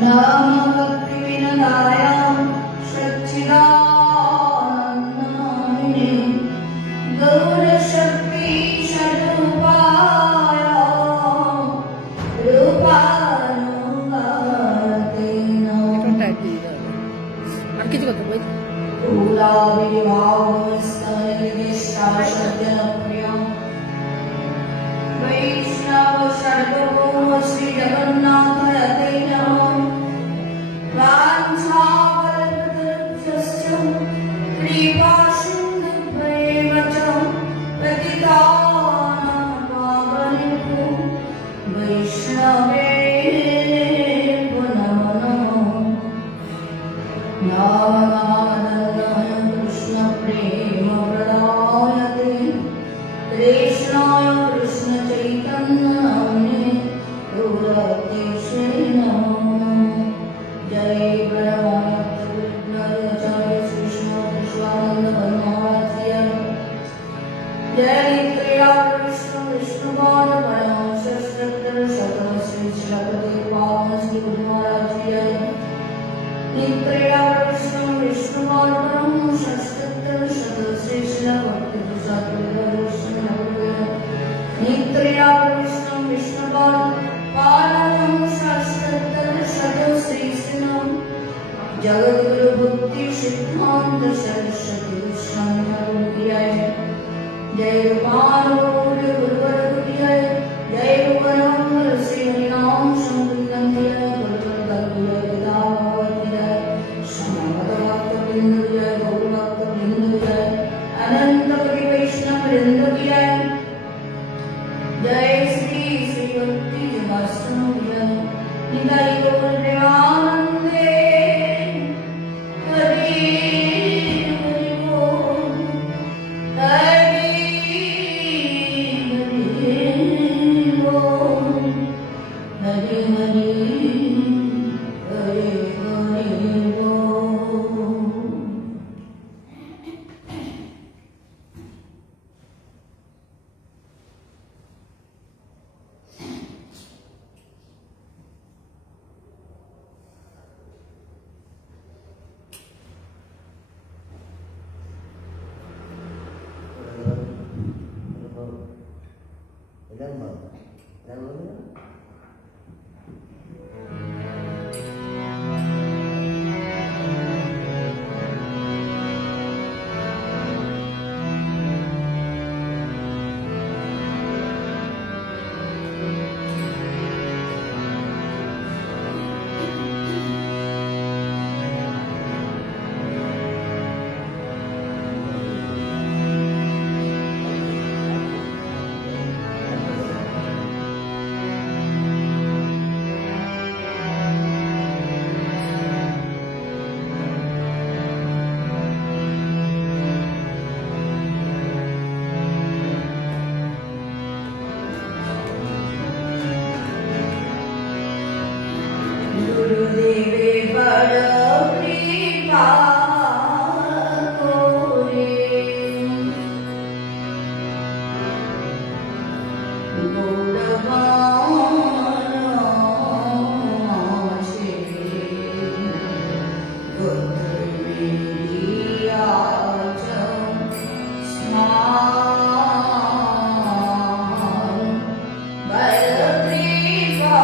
नमः भक्तिविनदाय सच्चिदानन्दनामिने गौरशक्ति स्वरूपाय रूपानुगते नमः कुलाविवाहस्तनगिरिशासजनप्रियं वैष्णव सर्वभौम श्री जगन्नाथरते नमः वाञ्छाकल्पतरुभ्यश्च कृपासिन्धुभ्येव च पतितानां पावनेभ्यो वैष्णवेभ्यो नमो नमः। नामनादनाय कृष्णप्रेमप्रदायते कृष्णाय कृष्णचैतन्यनाम्ने गौरतीशे नमो जय परमानन्दविग्रहाचार्य श्रीकृष्णविश्वानन्दपरमहंसय जय नित्यानन्द विष्णुपाद परमहंस श्री श्रीलपति पावन श्री गुरु महाराज की जय नित्यानन्द विष्णुपाद परमहंस श्री श्रीलपति नित्यानन्द विष्णुपाद परमहंस श्री जगद्गुरु भक्ति सिद्धांत सरस्वती स्वामी जय जय रूपानुरूढ़ गुरुवर जय जय रूपरंग श्री हरिनाम संकीर्तन जय गुरुवर जय दावत जय समस्त भक्त वृंद जय गौर भक्त वृंद जय अनंत कवि वैष्णव वृंद जय जय श्री श्री भक्ति जगासनो जय निताई गौर प्रेमानंदे गुरुदेवे बड़ कृपा तोरे गौरवाणसे बुद्धिर्विद्याच स्मारं बलकृपा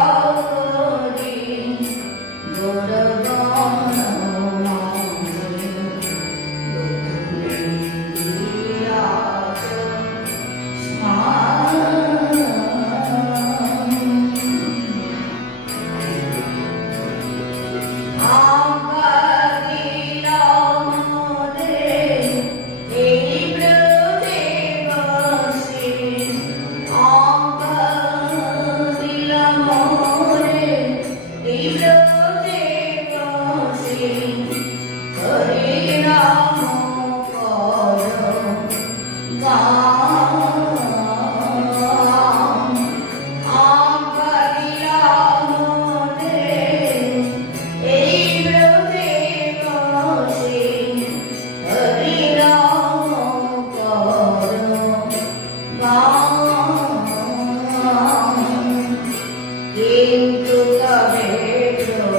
Into the bedroom.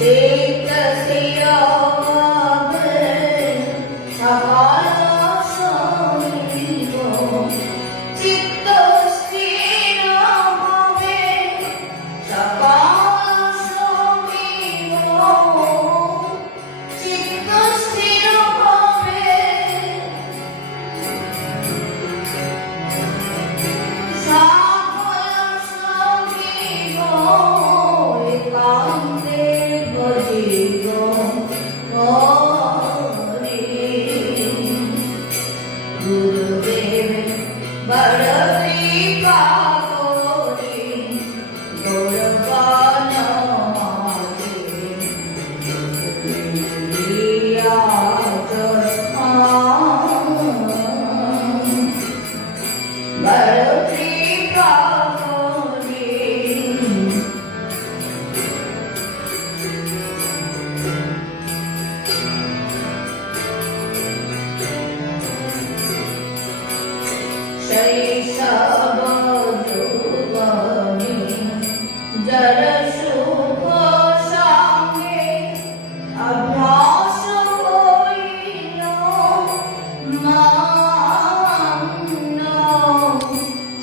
चेतसिया सकाल समीपो चित्त स्थिर भवे सकाल समीपो चित्त स्थिर भवे सकाल समीपो एकांते भजितो गुरुदेव बड़ कृपा कोरी गौरवान लिया बड़ कृपा कोरी शैशव यौवने जड़ सुख संगे अभ्यास होइल मन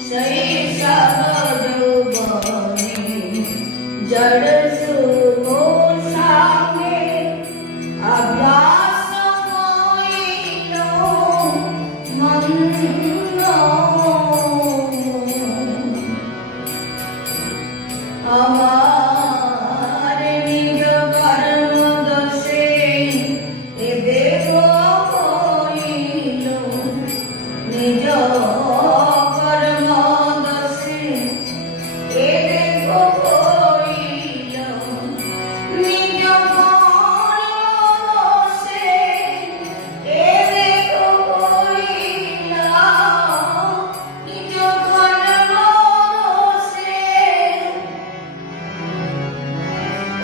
शैशव यौवने जड़ सुख संगे अभ्यास होइल मन हमारे निज कर्म दशे ए देव होइलो निज कर्म दशे ए देव होइलो निज कर्म दशे ए देव होइलो निज कर्म दशे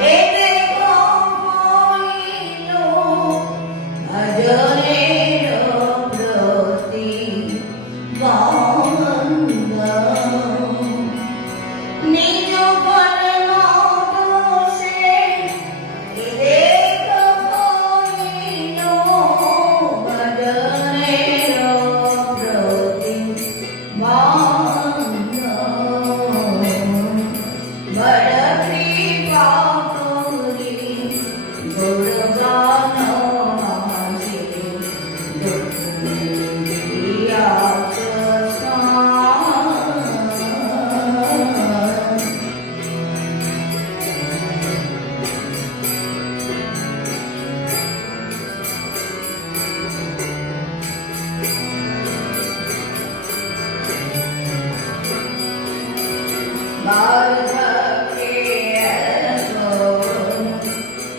एते कोइलो अजरेर प्रति बन्ध निज कर्म दोषे एते कोइलो अजरेर प्रति बन्ध बड़ कृपा कोरी गौरवान लिया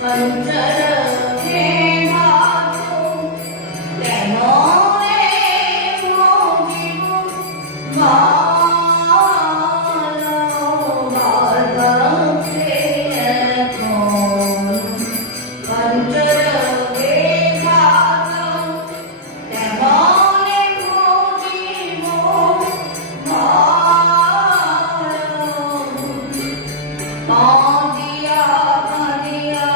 पंचर के मातो तेमोए मोजिबु मालो बालके कोन पंचर के मातो तेमोए मोजिबु मालो कांदिया कांदिया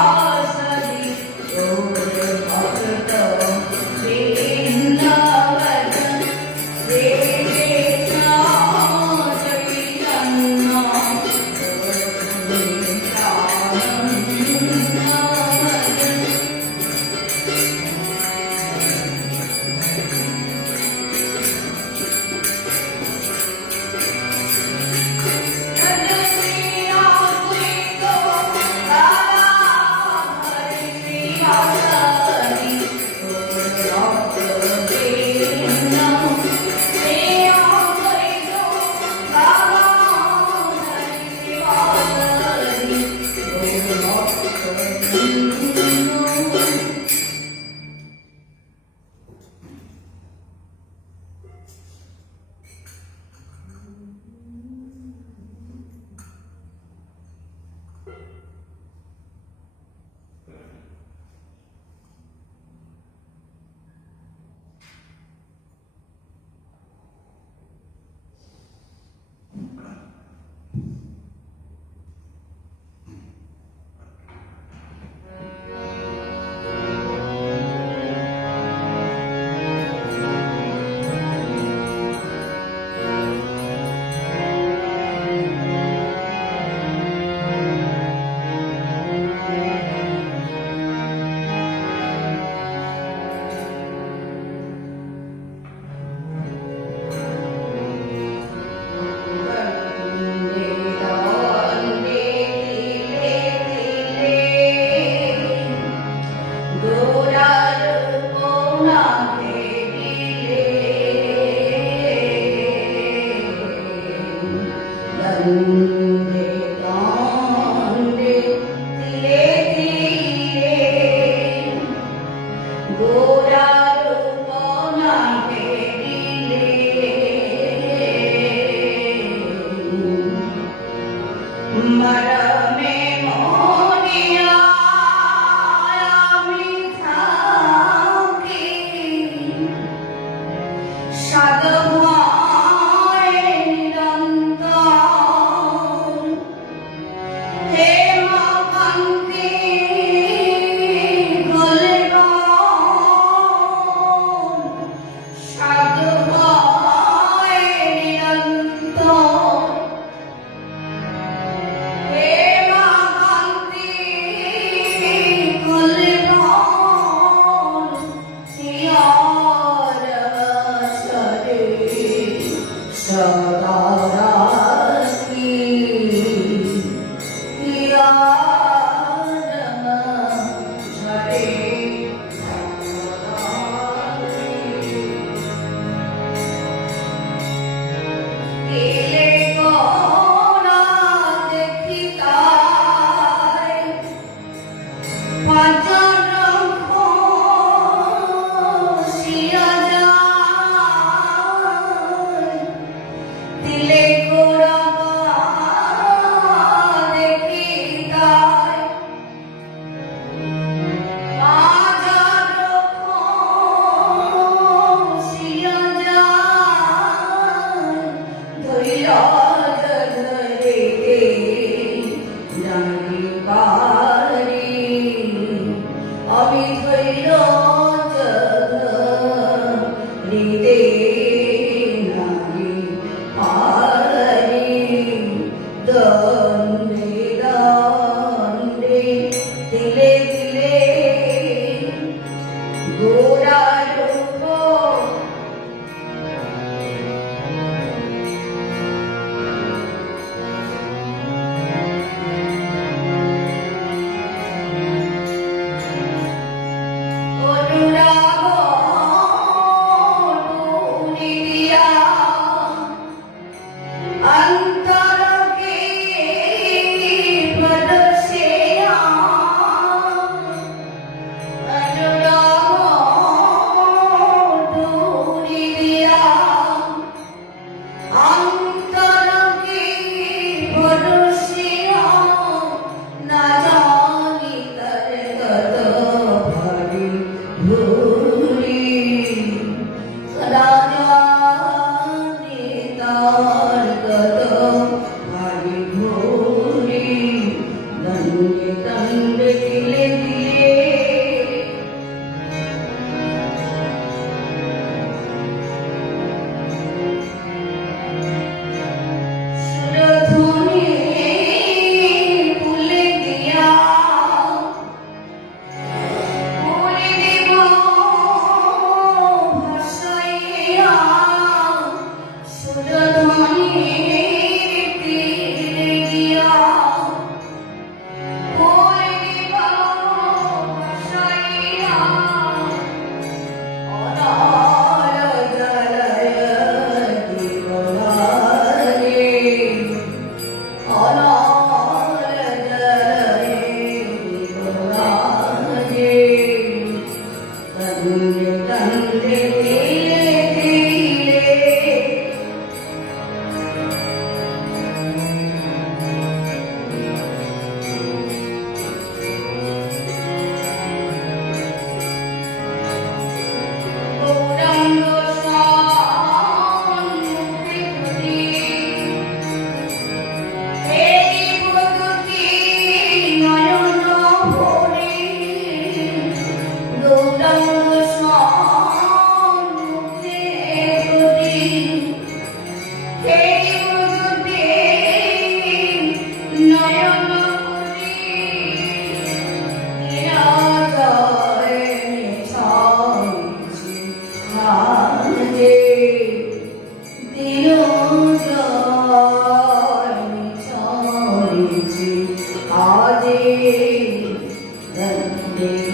वासदि जोर भक्त वृंदावन श्री कृष्ण चैतन्य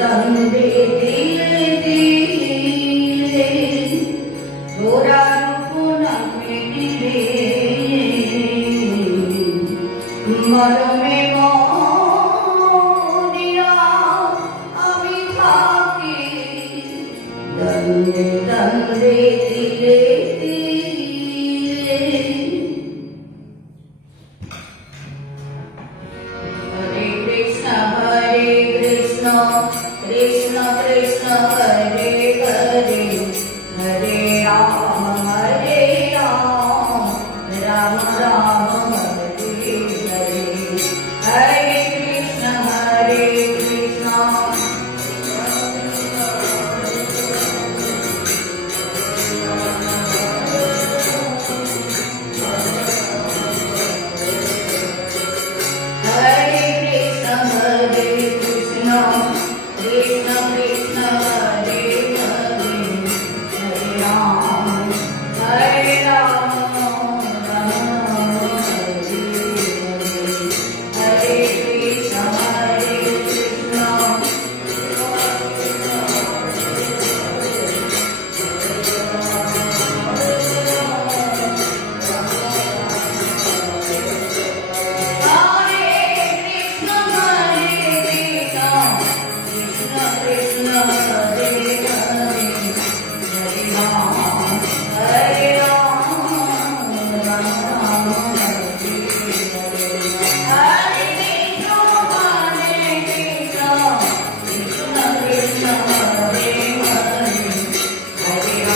दंडे दिले दिले गोरा रूप नामे दिले मरमे मोरिया अमी थाकी दंडे दंडे दिले दिले हरे कृष्ण कृष्ण कृष्ण हरे हरे हरे राम राम राम हरे हरे हरे कृष्ण हरे कृष्ण हरे Krishna Krishna Krishna Hare Hare Hare Ram Ram Ram Hare Hare Krishna Krishna Hare Hare Hare Ram Ram Ram Hare Hare Hare Krishna Krishna Krishna Hare Hare Hare Ram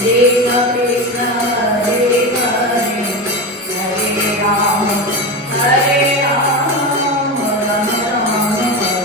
Krishna Krishna Hare Hare Hare Ram Ram Ram Hare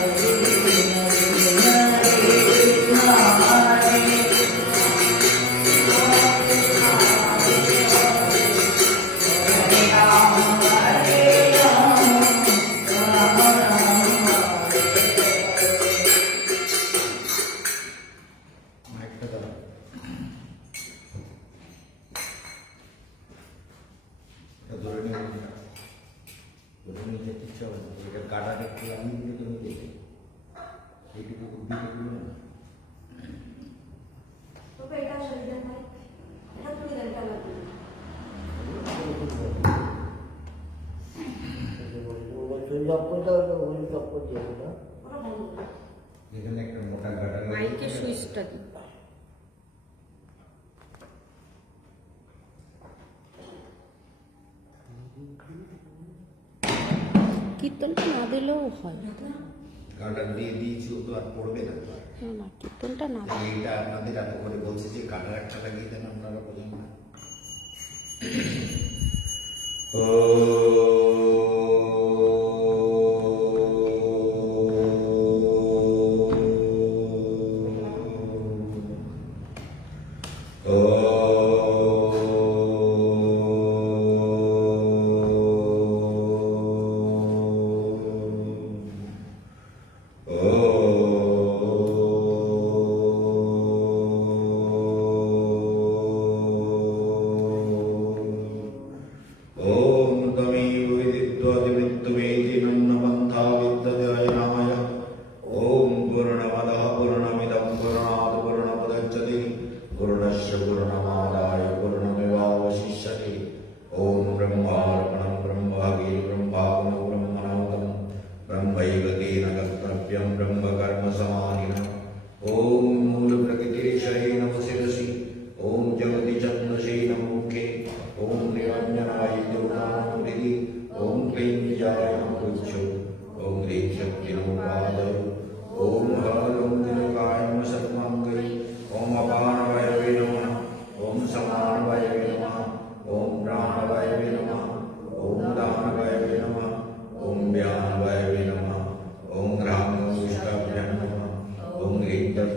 মাইকের সুইচটা দিই। কীর্তনটা না দিলেও হয়, গানটা দিয়ে দিয়েছি, ও তো আর পড়বে না। না কীর্তনটা না এইটা আপনাদের এত করে বলছে যে গানের একটা লাগিয়ে দেন, আপনারা বোঝেন না।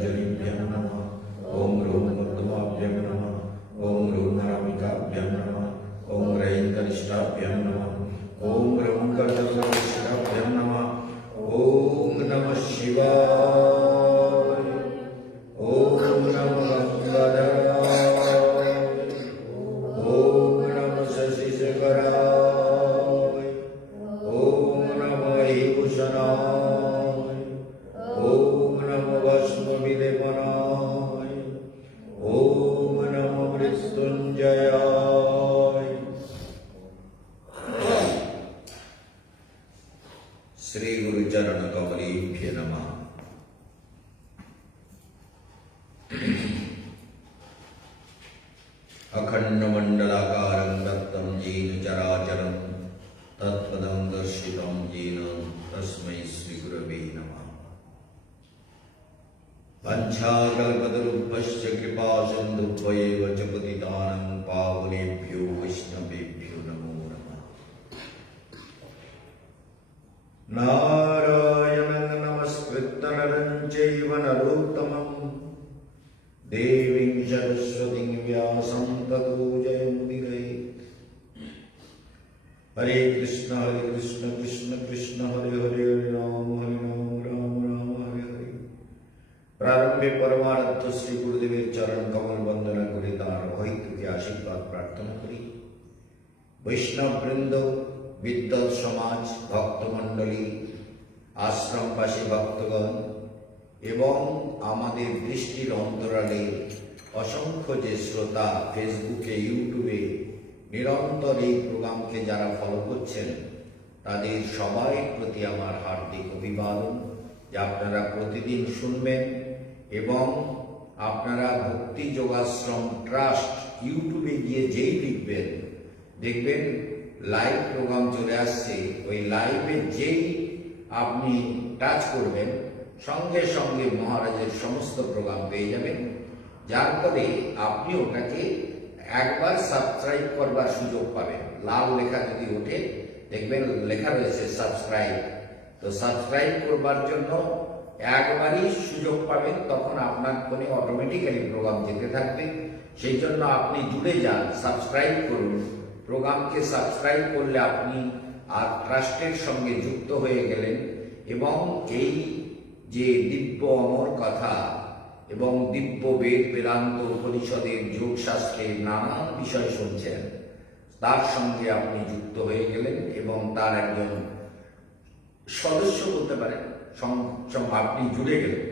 Om মৃত্যুঞ্জয়ায়। শ্রী গুরুচরণ কমলেভ্যো নমঃ। अखंडमंडलाकारं दत्तं येन चराचरं तत्पदं दर्शितं येन तस्मै श्रीगुरवे नमः। वंशाकल्पतरुभ्यश्च कृपासिन्धुभ्यैव च पतितानां पावनेभ्यो वैष्णवेभ्यो नमो नमः। नारायणं नमस्कृत्य नरं चैव नरोत्तमं देवीं सरस्वतीं व्यासं ततो जयमुदीरयेत्। हरे कृष्ण कृष्ण कृष्ण हरे हरे हरे राम राम हरे हरे। प्रारंभे परमारथ श्री गुरुदेवेर चरण कमल वंदना करे तार अहैतुके आशीर्वाद प्रार्थना करी। वैष्णव वृंद, विद्वत समाज, भक्तमंडली, आश्रमवासी भक्तगण এবং আমাদের দৃষ্টির অন্তরালে অসংখ্য যে শ্রোতা ফেসবুকে, ইউটিউবে নিরন্তর এই প্রোগ্রামকে যারা ফলো করছেন, তাদের সবার প্রতি আমার হার্দিক অভিবাদন যে আপনারা প্রতিদিন শুনবেন এবং আপনারা ভক্তি যোগাশ্রম ট্রাস্ট ইউটিউবে গিয়ে যেই লিখবেন দেখবেন লাইভ প্রোগ্রাম চলে আসছে। ওই লাইভে যেই আপনি টাচ করবেন সঙ্গে সঙ্গে মহারাজের সমস্ত প্রোগ্রাম পেয়ে যাবেন, যার ফলে আপনি ওটাকে একবার সাবস্ক্রাইব করবার সুযোগ পাবেন। লাল লেখা যদি ওঠে দেখবেন লেখা রয়েছে সাবস্ক্রাইব, তো সাবস্ক্রাইব করবার জন্য একবারই সুযোগ পাবেন, তখন আপনার ফোনে অটোমেটিক্যালি প্রোগ্রাম যেতে থাকবে। সেই জন্য আপনি জুড়ে যান, সাবস্ক্রাইব করুন। প্রোগ্রামকে সাবস্ক্রাইব করলে আপনি আর ট্রাস্টের সঙ্গে যুক্ত হয়ে গেলেন এবং এই যে দিব্য অমর কথা এবং দিব্য বেদ বেদান্ত উপনিষদের যোগশাস্ত্রের নানান বিষয় শুনছেন, তার সঙ্গে আপনি যুক্ত হয়ে গেলেন এবং তার একজন সদস্য বলতে পারেন, আপনি জুড়ে গেলেন।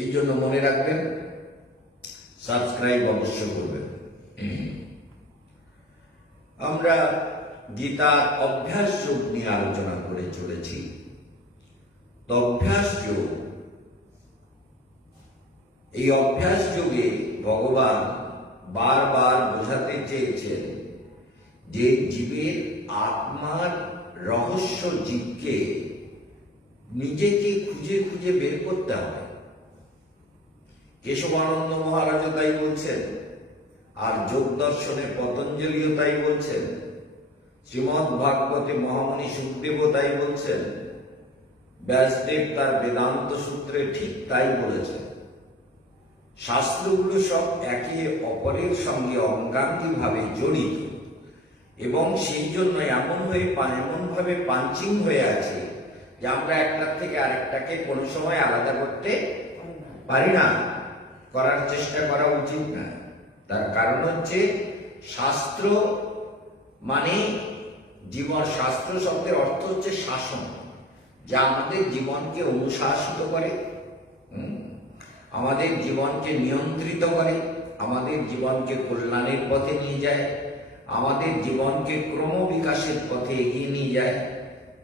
এই জন্য মনে রাখবেন, সাবস্ক্রাইব অবশ্য করবেন। আমরা গীতার অভ্যাস যোগ নিয়ে আলোচনা করে চলেছি। তো অভ্যাস যোগ, এই অভ্যাস যোগে ভগবান বারবার বোঝাতে চেয়েছেন যে জীবের আত্মার রহস্য জীবকে নিজেকে খুঁজে খুঁজে বের করতে হবে। কেশবানন্দ মহারাজও তাই বলছেন, আর যোগ দর্শনে পতঞ্জলিও তাই বলছেন, শ্রীমদ্ ভাগবতে মহামণি সুখদেবও তাই বলছেন, ব্যাসদেব তার বেদান্ত সূত্রে ঠিক তাই বলেছেন। শাস্ত্রগুলো সব একে অপরের সঙ্গে অঙ্গাঙ্গিভাবে জড়িত এবং সেই জন্য এমনভাবে পাঞ্চিং হয়ে আছে যে আমরা একটার থেকে আরেকটাকে কোনো সময় আলাদা করতে পারি না, করার চেষ্টা করা উচিত না। তার কারণ হচ্ছে শাস্ত্র মানে জীবন। শাস্ত্র শব্দের অর্থ হচ্ছে শাসন, যা আমাদের জীবনকে অনুশাসিত করে, আমাদের জীবনকে নিয়ন্ত্রিত করে, আমাদের জীবনকে কল্যাণের পথে নিয়ে যায়, আমাদের জীবনকে ক্রমবিকাশের পথে এগিয়ে নিয়ে যায়।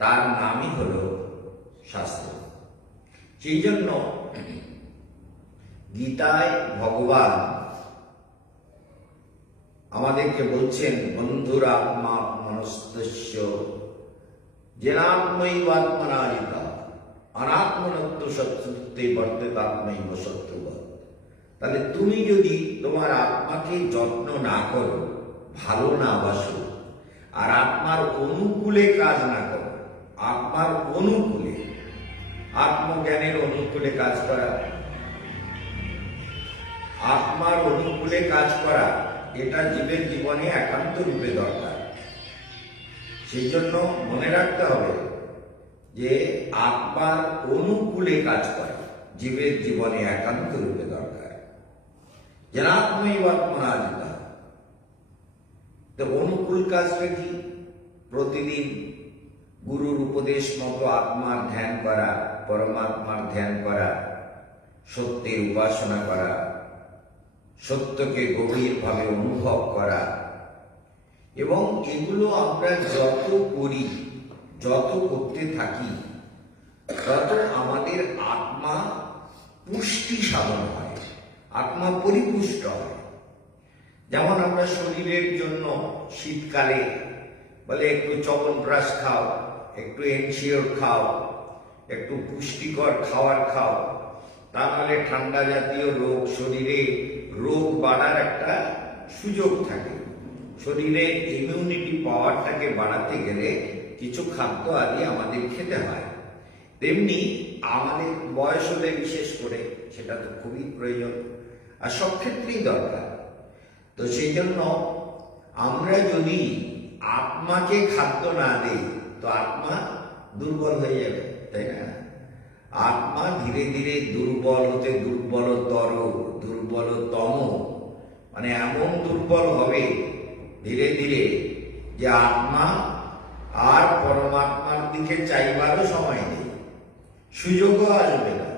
তার নামই হলো শাস্ত্র। সেই জন্য গীতায় ভগবান আমাদেরকে বলছেন, বন্ধুরাত্মা মনস্তস্য জেনাত্মৈবাত্মনারিতা অনাত্মনত্ব সত্যে বর্তেতাত্মৈব শত্রুবৎ। তাহলে তুমি যদি তোমার আত্মাকে যত্ন না করো, ভালো না বাসো, আর আত্মার অনুকূলে কাজ না করো, আত্মার অনুকূলে, আত্মজ্ঞানের অনুকূলে কাজ করা, আত্মার অনুকূলে কাজ করা, এটা জীবের জীবনে একান্ত রূপে দরকার। সেই জন্য মনে রাখতে হবে যে আত্মার অনুকূলে কাজ করা জীবের জীবনে একান্ত রূপে দরকার। জেনাত্মৈবাত্মনারিতা। তো অনুকূল কাজটা কি? প্রতিদিন গুরুর উপদেশ মতো আত্মার ধ্যান করা, পরমাত্মার ধ্যান করা, সত্যের উপাসনা করা, সত্যকে গভীরভাবে অনুভব করা, এবং এগুলো আমরা যত করি, যত করতে থাকি, তত আমাদের আত্মা পুষ্টি সাধন হয়, আত্মা পরিপুষ্ট হয়। যেমন আমরা শরীরের জন্য শীতকালে বলে একটু চ্যবনপ্রাশ খাও, একটু এনশিওর খাও, একটু পুষ্টিকর খাবার খাও, তা নাহলে ঠান্ডা জাতীয় রোগ, শরীরে রোগ বাড়ার একটা সুযোগ থাকে। শরীরে ইমিউনিটি পাওয়ারটাকে বাড়াতে গেলে কিছু খাদ্য আদি আমাদের খেতে হয়। তেমনি আমাদের বয়স হলে বিশেষ করে সেটা তো খুবই প্রয়োজন, আর সব ক্ষেত্রেই দরকার। তো সেই জন্য আমরা যদি আত্মাকে খাদ্য না দিই তো আত্মা দুর্বল হয়ে যাবে, তাই না? আত্মা ধীরে ধীরে দুর্বল হতে দুর্বলতর, দুর্বলতম, মানে এমন দুর্বল হবে ধীরে ধীরে যে আত্মা আর পরমাত্মার দিকে চাইবারও সময় নেই, সুযোগও আসবে না,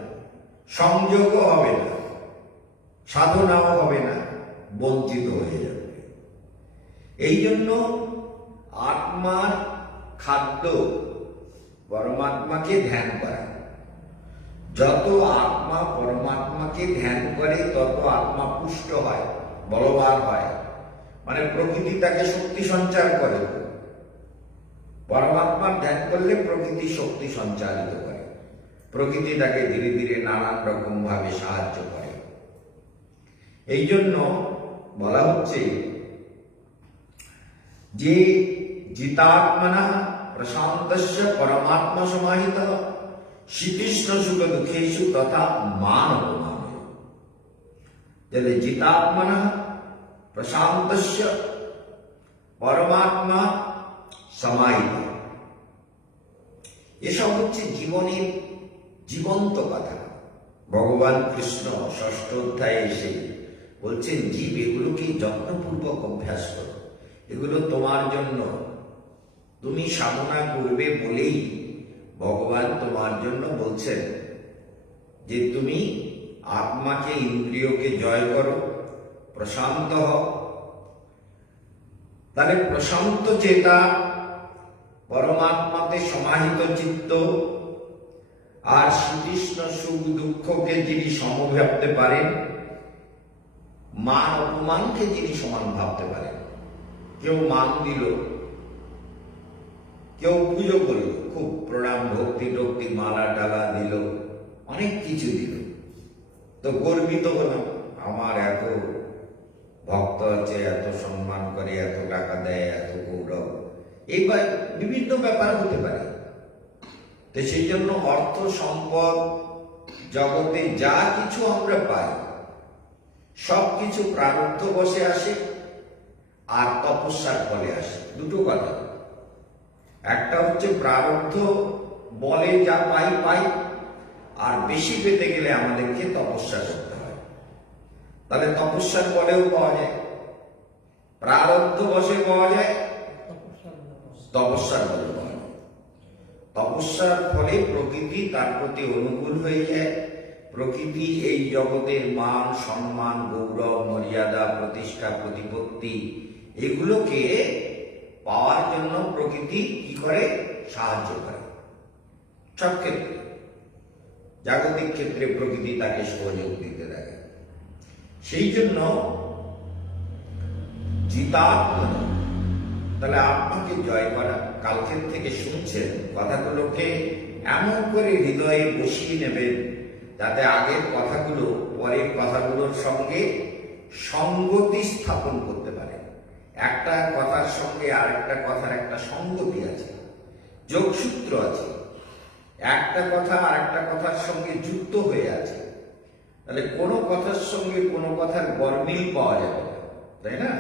সংযোগও হবে না, সাধনাও হবে না, বঞ্চিত হয়ে যাবে। এই জন্য আত্মার খাদ্য পরমাত্মাকে ধ্যান করা। যত আত্মা পরমাত্মাকে ধ্যান করে তত আত্মা পুষ্ট হয়, বলবান হয়, মানে প্রকৃতি তাকে শক্তি সঞ্চার করে। পরমাত্মার ধ্যান করলে প্রকৃতি শক্তি সঞ্চারিত করে, প্রকৃতি তাকে ধীরে ধীরে নানান রকম ভাবে সাহায্য করে। এই জন্য বলা হচ্ছে যে জিতাত্মনা প্রশান্তস্য পরমাত্মা সমাহিত শীতৃষ্ণ সুখ দুঃখেষু তথা মান অপমান। তাহলে জিতাত্মনা প্রশান্তস্য পরমাত্মা সমাহিত, এসব হচ্ছে জীবনের জীবন্ত কথা। ভগবান কৃষ্ণ ষষ্ঠ অধ্যায়ে এসে বলছেন, জীব এগুলোকে যত্নপূর্বক অভ্যাস করো, এগুলো তোমার জন্য, তুমি সাধনা করবে বলেই ভগবান তোমার জন্য বলছেন যে তুমি আত্মাকে, ইন্দ্রিয়কে জয় করো, প্রশান্ত হও। তাহলে প্রশান্ত চেতা, পরমাত্মাতে সমাহিত চিত্ত, আর শীতৃষ্ণ সুখ দুঃখকে যিনি সমভাবতে পারেন, মান অপমানকে যিনি সমান ভাবতে পারেন। কেউ মান দিল, কেউ পুজো করল, খুব প্রণাম ভক্তি টক্তি মালা টালা দিল, অনেক কিছু দিল, তো গর্বিত হলাম, আমার এত ভক্ত আছে, এত সম্মান করে, এত টাকা দেয়, এত গৌরব, এইবার বিভিন্ন ব্যাপার হতে পারে। তো সেই জন্য অর্থ সম্পদ জগতে যা কিছু আমরা পাই সবকিছু প্রারব্ধ বশে আসে আর তপস্যার ফলে আসে। দুটো কথা, একটা হচ্ছে প্রারব্ধ বলে যা পাই পাই, আর বেশি পেতে গেলে আমাদেরকে তপস্যা করতে হয়। তাহলে তপস্যার বলেও পাওয়া যায়, প্রারব্ধ বশে পাওয়া যায়, তপস্যার বলে পাওয়া যায়। তপস্যার ফলে প্রকৃতি তার প্রতি অনুকূল হয়ে যায়। প্রকৃতি এই জগতের মান সম্মান গৌরব মর্যাদা প্রতিষ্ঠা প্রতিপত্তি এগুলোকে পাওয়ার জন্য প্রকৃতি কি করে? সাহায্য করে। সব ক্ষেত্রে, জাগতিক ক্ষেত্রে প্রকৃতি তাকে সহযোগ দিতে থাকে। সেই জন্য জিতাত্মা, তাহলে আত্মাকে জয় করা। কালকের থেকে শুনছেন কথাগুলোকে এমন করে হৃদয়ে বসিয়ে নেবেন যাতে আগের কথাগুলো পরের কথাগুলোর সঙ্গে সঙ্গতি স্থাপন করতে পারে। একটা কথার সঙ্গে আর একটা কথার একটা সঙ্গতি আছে, যোগসূত্র আছে, একটা কথা আর একটা কথার সঙ্গে যুক্ত হয়ে আছে। তাহলে কোনো কথার সঙ্গে কোনো কথার গরমিল পাওয়া যাবে না, তাই না?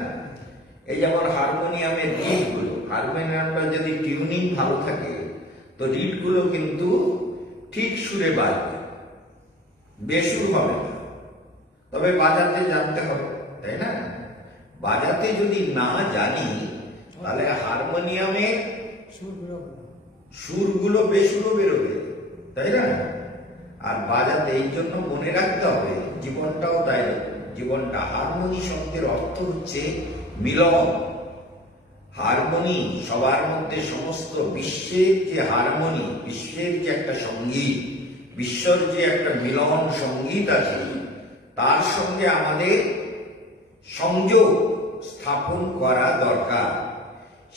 এই যেমন হারমোনিয়ামের রিডগুলো, হারমোনিয়ামটা যদি টিউনিং ভালো থাকে তো রিডগুলো কিন্তু ঠিক সুরে বাজবে, বেসুর হবে না। তবে বাজাতে জানতে হবে, তাই না? বাজাতে যদি না জানি তাহলে হারমোনিয়ামে সুরগুলো বেসুরও বেরোবে, তাই না? আর বাজাতে এই জন্য মনে রাখতে হবে, জীবনটাও তাই জীবনটা। হারমোনি শব্দের অর্থ হচ্ছে মিলন। হারমোনি সবার মধ্যে, সমস্ত বিশ্বের যে হারমোনি, বিশ্বের যে একটা সঙ্গীত, বিশ্বর যে একটা মিলন সঙ্গীত আছে, তার সঙ্গে আমাদের সংযোগ স্থাপন করা দরকার।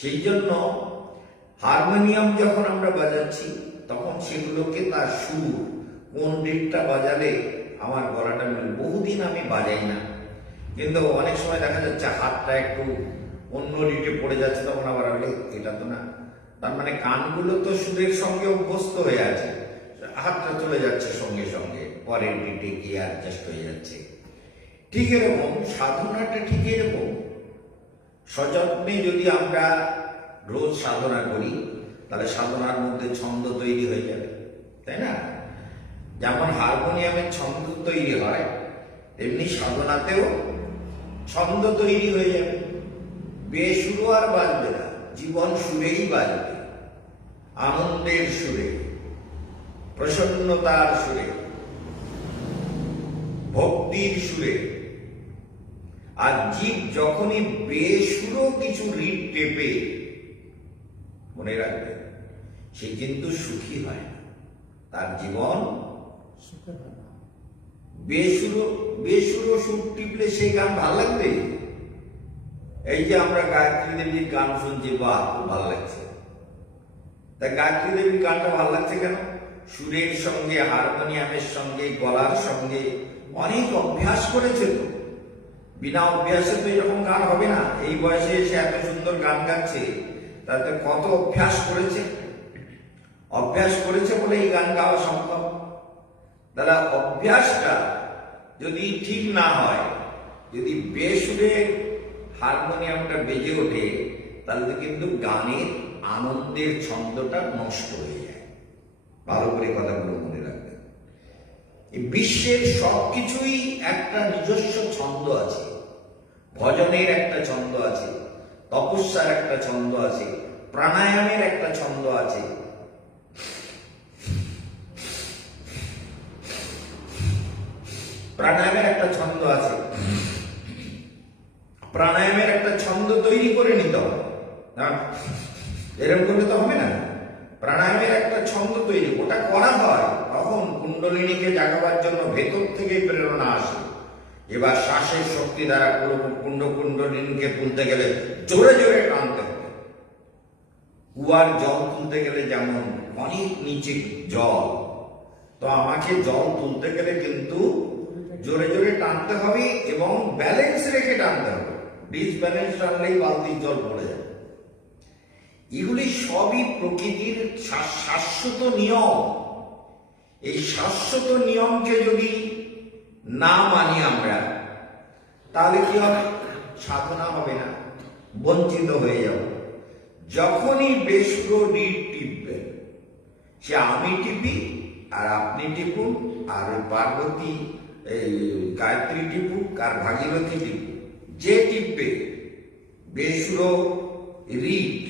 সেই জন্য হারমোনিয়াম যখন আমরা বাজাচ্ছি তখন সেগুলোকে তার সুর, কোন দিকটা বাজালে আমার গলাটা মিলবে। বহুদিন আমি বাজাই না, কিন্তু অনেক সময় দেখা যাচ্ছে হাতটা একটু অন্য দিকে পড়ে যাচ্ছে, তখন আবার বলে এটা তো না। তার মানে কানগুলো তো সুরের সঙ্গে অভ্যস্ত হয়ে আছে, হাতটা চলে যাচ্ছে সঙ্গে সঙ্গে, পরের দিকে গিয়ে অ্যাডজাস্ট হয়ে যাচ্ছে। ঠিক এরকম সাধনাটা ঠিক এরকম। সযত্নে যদি আমরা রোজ সাধনা করি তাহলে সাধনার মধ্যে ছন্দ তৈরি হয়ে যাবে, তাই না? যেমন হারমোনিয়ামের ছন্দ তৈরি হয়, তেমনি সাধনাতেও ছন্দ তৈরি হয়ে যাবে। বেসুরো আর বাজবে না, জীবন সুরেই বাজবে, আনন্দের সুরে, প্রসন্নতার সুরে, ভক্তির সুরে। আর জীব যখনই বেসুরো কিছু রিড টেপে, মনে রাখবে, সে কিন্তু সুখী হয় না, তার জীবন বেসুরো বেসুরো সুর টিপলে সেই গান ভাল লাগবে। এই যে আমরা গায়ত্রী দেবীর গান শুনছি, বাহ খুব ভালো লাগছে। তা গায়ত্রী দেবীর গানটা ভালো লাগছে কেন? সুরের সঙ্গে, হারমোনিয়ামের সঙ্গে, গলার সঙ্গে অনেক অভ্যাস করেছে। তো বিনা অভ্যাসে তো এরকম গান হবে না। এই বয়সে এসে এত সুন্দর গান গাচ্ছে, তাতে কত অভ্যাস করেছে। অভ্যাস করেছে বলে এই গান গাওয়া সম্ভব। দাদা, অভ্যাসটা যদি ঠিক না হয়, যদি বেসুরে হারমোনিয়ামটা বেজে ওঠে, তাহলে কিন্তু গানের আনন্দের ছন্দটা নষ্ট হয়ে যায়। ভালো করে কথাগুলো মনে রাখবেন। এই বিশ্বের সবকিছুই একটা নিজস্ব ছন্দ আছে। ভজনের একটা ছন্দ আছে, তপস্যার একটা ছন্দ আছে, প্রাণায়ামের একটা ছন্দ আছে, প্রাণায়ামের একটা ছন্দ আছে। প্রাণায়ামের একটা ছন্দ তৈরি করে নিতে হবে, এরকম করলে তো হবে না। প্রাণায়ামের একটা ছন্দ তৈরি, ওটা করা হয় তখন কুণ্ডলিনীকে জাগাবার জন্য ভেতর থেকে প্রেরণা আসে। এবার শ্বাসের শক্তি দ্বারা পুরো কুণ্ডলিনীকে তুলতে গেলে জোরে জোরে টানতে হবে। কুয়ার জল তুলতে গেলে যেমন অনেক নিচে জল, তো আমাকে জল তুলতে গেলে কিন্তু জোরে জোরে টানতে হবে এবং ব্যালেন্স রেখে টানতে হবে। ডিসব্যালেন্স টানলেই বালতির জল পড়ে যাবে। এগুলি সবই প্রকৃতির শাশ্বত নিয়ম। এই শাশ্বত নিয়মকে যদি না মানি আমরা, তাহলে কি হবে? সাধনা হবে না, বঞ্চিত হয়ে যাব। যখনই বেসুরো রিড টিপবেন, সে আমি টিপি আর আপনি টিপুন, আর পার্বতী গায়ত্রী টিপুক আর ভাগীরথী টিপুক, যে টিপবে বেসুরো রিড,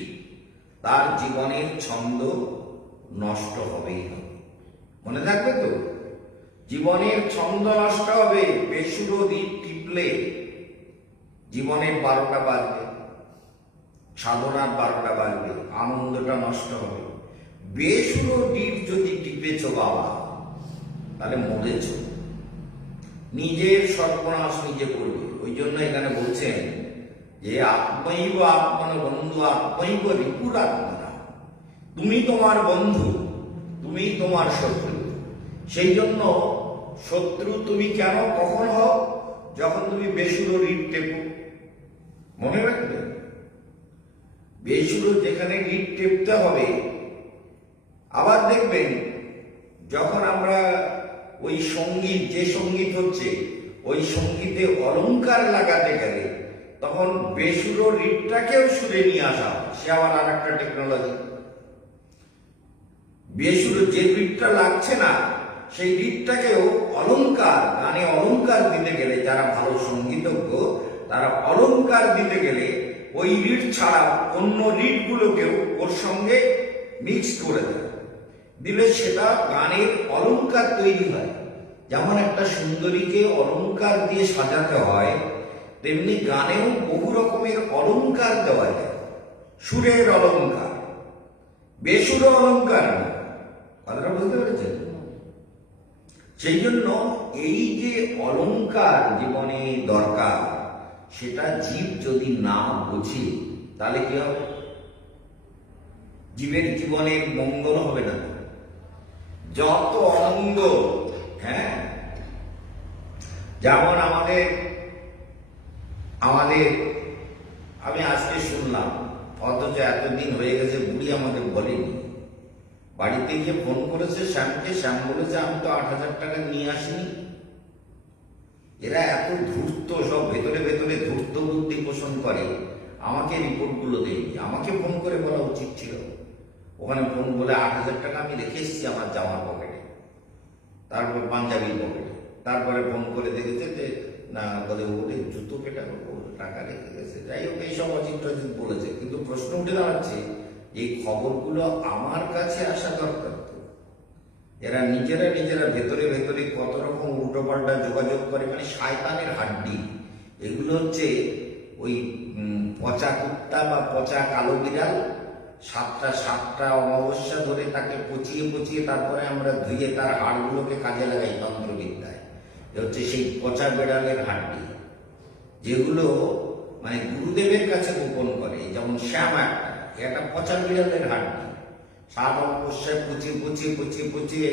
তার জীবনের ছন্দ নষ্ট হবেই হবে। মনে থাকবে তো? জীবনের ছন্দ নষ্ট হবে। বেসুরো রিড টিপলে জীবনের 12টা বাজবে, সাধনার 12টা বাজবে, আনন্দটা নষ্ট হবে। বেসুরো রিড যদি টিপেছ বাবা, তাহলে মরেছ, নিজের সর্বনাশ নিজে করবে। ওই জন্য এখানে বলছেন যে আত্মৈব আত্মন বন্ধু আত্মৈব রিপুর আত্মনা। তুমি তোমার বন্ধু, তুমি তোমার শত্রু। সেই জন্য শত্রু তুমি কেন কখন হও? যখন তুমি বেসুরো রিড টেপো। মনে রাখবে, বেসুরো যেখানে রিড টেপতে হবে। আবার দেখবেন যখন আমরা ওই সঙ্গীত, যে সঙ্গীত হচ্ছে ওই সঙ্গীতে অলংকার লাগাতে গেলে তখন বেসুরো রিডটাকেও সুরে নিয়ে আসা হয়। সে আবার আর একটা টেকনোলজি। বেসুরো যে রিডটা লাগছে না, সেই রিডটাকেও অলংকার, গানে অলংকার দিতে গেলে, যারা ভালো সঙ্গীতজ্ঞ তারা অলংকার দিতে গেলে ওই রিড ছাড়া অন্য রিডগুলোকেও ওর সঙ্গে মিক্স করে দেয়, দিলে সেটা গানের অলংকার তৈরি হয়। যেমন একটা সুন্দরীকে অলংকার দিয়ে সাজাতে হয়, তেমনি গানেও বহু রকমের অলংকার দেওয়া যায়। সুরের অলংকার, বেসুর অলংকার না। কথাটা বুঝতে পেরেছেন? সেই জন্য এই যে অলংকার জীবনে দরকার, সেটা জীব যদি না বোঝে তাহলে কি হবে? জীবের জীবনের মঙ্গল হবে না, যত অমঙ্গল। হ্যাঁ, যেমন আমাদের আমি আজকে শুনলাম, অথচ এতদিন হয়ে গেছে বুড়ি আমাকে বলেনি। বাড়িতে গিয়ে ফোন করেছে শ্যামকে, শ্যাম বলেছে আমি তো 8,000 টাকা নিয়ে আসিনি। এরা এত ধূর্ত, সব ভেতরে ভেতরে ধূর্ত বুদ্ধি পোষণ করে। আমাকে রিপোর্টগুলো দেয়নি, আমাকে ফোন করে বলা উচিত ছিল। ওখানে ফোন বলে 8,000 টাকা আমি রেখে এসেছি আমার জামার পকেটে, তারপর পাঞ্জাবির পকেটে। তারপরে ফোন করে দেখেছে যে না, বলে ওরে জুতো কেটা টাকা রেখে গেছে। যাই হোক, এইসব অচিত টচিত বলেছে। কিন্তু প্রশ্ন উঠে দাঁড়াচ্ছে, এই খবরগুলো আমার কাছে আসা দরকার তো। এরা নিজেরা ভেতরে ভেতরে কত রকম উল্টোপাল্টা যোগাযোগ করে, মানে শয়তানের হাড্ডি এগুলো। হচ্ছে ওই পচা কুত্তা বা পচা কালো বিড়াল, সাতটা অমাবস্যা ধরে তাকে পচিয়ে তারপরে আমরা ধুয়ে তার হাড়গুলোকে কাজে লাগাই তন্ত্রবিদ্যায়। হচ্ছে সেই পচা বিড়ালের হাড্ডি, যেগুলো মানে গুরুদেবের কাছে গোপন করে। যেমন শ্যাম একটা পচা বিড়ালের হাড্ডি, 7 অমাবস্যায় পচিয়ে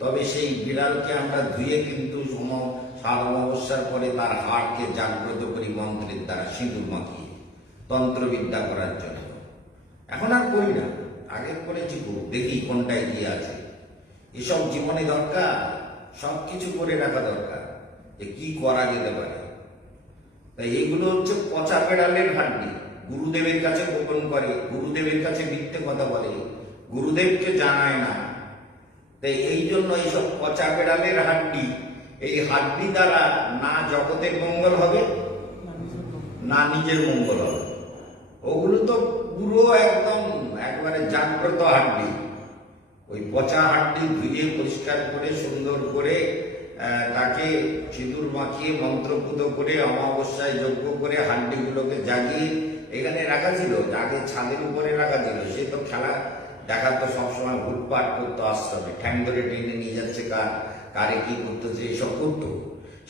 তবে সেই বিড়ালকে আমরা ধুয়ে কিন্তু 7 অমাবস্যার পরে তার হাড়কে জাগ্রত করি মন্ত্রের দ্বারা, সিঁদুর মাখিয়ে, তন্ত্রবিদ্যা করার জন্য। এখন আর করি না, আগে করেছি, দেখি কোনটায় গিয়ে আছে। এসব জীবনে দরকার, সবকিছু করে রাখা দরকার, যে কি করা যেতে পারে। তাই এইগুলো হচ্ছে পচা বেড়ালের হাড্ডি। গুরুদেবের কাছে গোপন করে, গুরুদেবের কাছে মিথ্যে কথা বলে, গুরুদেবকে জানায় না। তাই এই জন্য এইসব পচা বেড়ালের হাড্ডি, এই হাড্ডি দ্বারা না জগতের মঙ্গল হবে, না নিজের মঙ্গল হবে। ওগুলো তো পুরো একবারে জাগ্রত হাড্ডি। ওই পচা হাড্ডি ধুয়ে পরিষ্কার করে সুন্দর করে তাকে সিঁদুর মাখিয়ে মন্ত্রপুত করে অমাবস্যায় যজ্ঞ করে হাড্ডিগুলোকে জাগিয়ে এখানে রাখা ছিল। আগে ছাদের উপরে রাখা ছিল। সে তো খেলা দেখাতো, সবসময় ভুটপাট করতো আশ্রমে, ঠ্যাং ধরে টেনে নিয়ে যাচ্ছে কারে কি করতেছে, এসব করতো।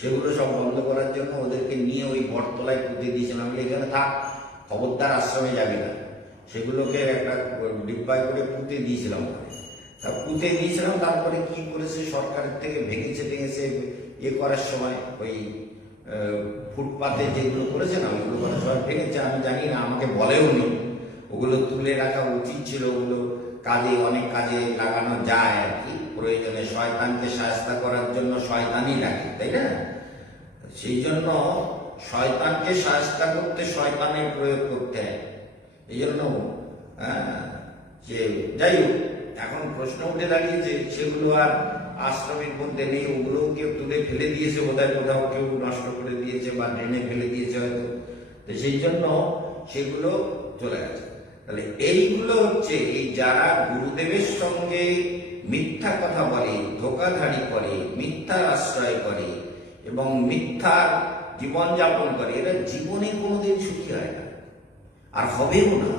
সেগুলো সব বন্ধ করার জন্য ওদেরকে নিয়ে ওই বটতলায় পুঁতে দিয়েছিলাম, এখানে থাক, খবরদার আশ্রমে যাবি না। সেগুলোকে একটা ডিব্বায় করে পুঁতে দিয়েছিলাম। পুঁতে দিয়েছিলাম, তারপরে কি করেছে সরকারের থেকে ভেঙেছে ইয়ে করার সময়, ওই ফুটপাতে যেগুলো করেছে না, ওইগুলো করার সময় ভেঙেছে। আমি জানি না, আমাকে বলেও নি। ওগুলো তুলে রাখা উচিত ছিল। ওগুলো অনেক কাজে লাগানো যায় আর কি। প্রয়োজনে শয়তানকে সাহায্য করার জন্য শয়তানই লাগে, তাই না? সেই জন্য শয়তানকে সাহায্য করতে শয়তানের প্রয়োগ করতে হয়। এই জন্য যে যাই হোক, এখন প্রশ্ন উঠে দাঁড়িয়েছে সেগুলো আর আশ্রমের মধ্যে নেই। ওগুলোও কেউ তুলে ফেলে দিয়েছে, বোধহয় কোথাও কেউ নষ্ট করে দিয়েছে বা ড্রেনে ফেলে দিয়েছে হয়তো। তো সেই জন্য সেগুলো চলে গেছে। তাহলে এইগুলো হচ্ছে এই যারা গুরুদেবের সঙ্গে মিথ্যা কথা বলে, ধোঁকাধাড়ি করে, মিথ্যার আশ্রয় করে এবং মিথ্যার জীবনযাপন করে, এরা জীবনে কোনোদিন সুখী হয় না, আর হবেও না।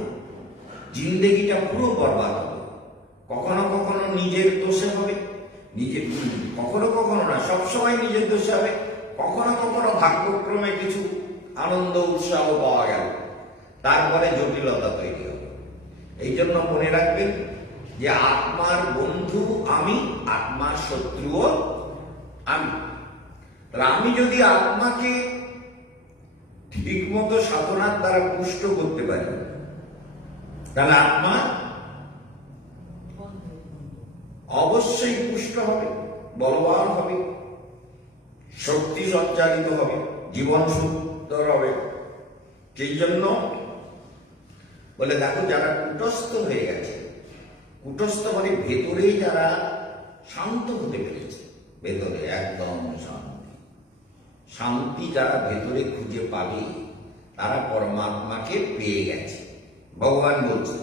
জিন্দেগিটা পুরো বরবাদ হবে। কখনো কখনো নিজের দোষে হবে, কখনো না, সবসময় নিজের দোষে হবে। কখনো কখনো ভাগ্যক্রমে কিছু আনন্দ উৎসাহ পাওয়া গেল, তারপরে জটিলতা তৈরি হবে। এই জন্য মনে রাখবেন যে আত্মার বন্ধু আমি, আত্মার শত্রুও আমি। আমি যদি আত্মাকে ঠিক মতো সাধনার দ্বারা পুষ্ট করতে পারি, তাহলে আত্মা অবশ্যই পুষ্ট হবে, বলবান হবে, শক্তি সঞ্চারিত হবে, জীবন সুন্দর হবে। সেই জন্য বলে দেখো, যারা কুটস্থ হয়ে গেছে, কুটস্থ মানে ভেতরেই যারা শান্ত হতে পেরেছে, ভেতরে একদম শান্তি যারা ভেতরে খুঁজে পাবে, তারা পরমাত্মাকে পেয়ে গেছে। ভগবান বলছে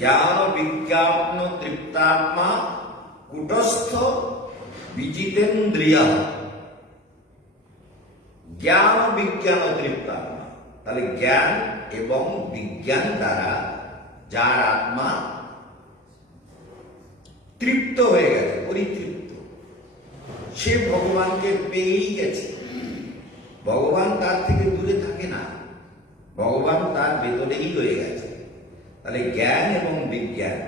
জ্ঞান বিজ্ঞান তৃপ্তাত্মা কুটস্থ বিজিতেন্দ্রিয় জ্ঞান বিজ্ঞান তৃপ্তাত্মা। তাহলে জ্ঞান এবং বিজ্ঞান দ্বারা যার আত্মা তৃপ্ত হয়ে গেছে, পরিতৃপ্ত, সে ভগবানকে পেয়েই গেছে। ভগবান তার থেকে দূরে থাকে না, ভগবান তার ভেতরেই রয়ে গেছে। তাহলে জ্ঞান এবং বিজ্ঞান,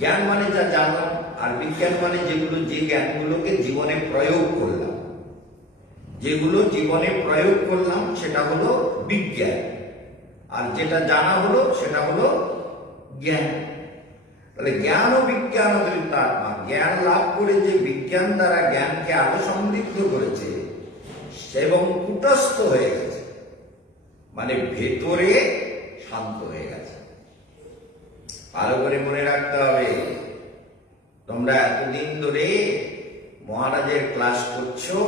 জ্ঞান মানে যা জানলাম, আর বিজ্ঞান মানে যেগুলো, যে জ্ঞানগুলোকে জীবনে প্রয়োগ করলাম, যেগুলো জীবনে প্রয়োগ করলাম সেটা হলো বিজ্ঞান, আর যেটা জানা হলো সেটা হলো জ্ঞান। তাহলে জ্ঞান ও বিজ্ঞান তৃপ্তাত্মা, জ্ঞান লাভ করে যে বিজ্ঞান দ্বারা জ্ঞানকে আরো সমৃদ্ধ করেছে এবং কুটস্থ হয়ে গেছে, মানে ভেতরে শান্ত হয়ে গেছে। ভালো করে মনে রাখতে হবে, তোমরা এতদিন ধরে মহারাজের ক্লাস করছো,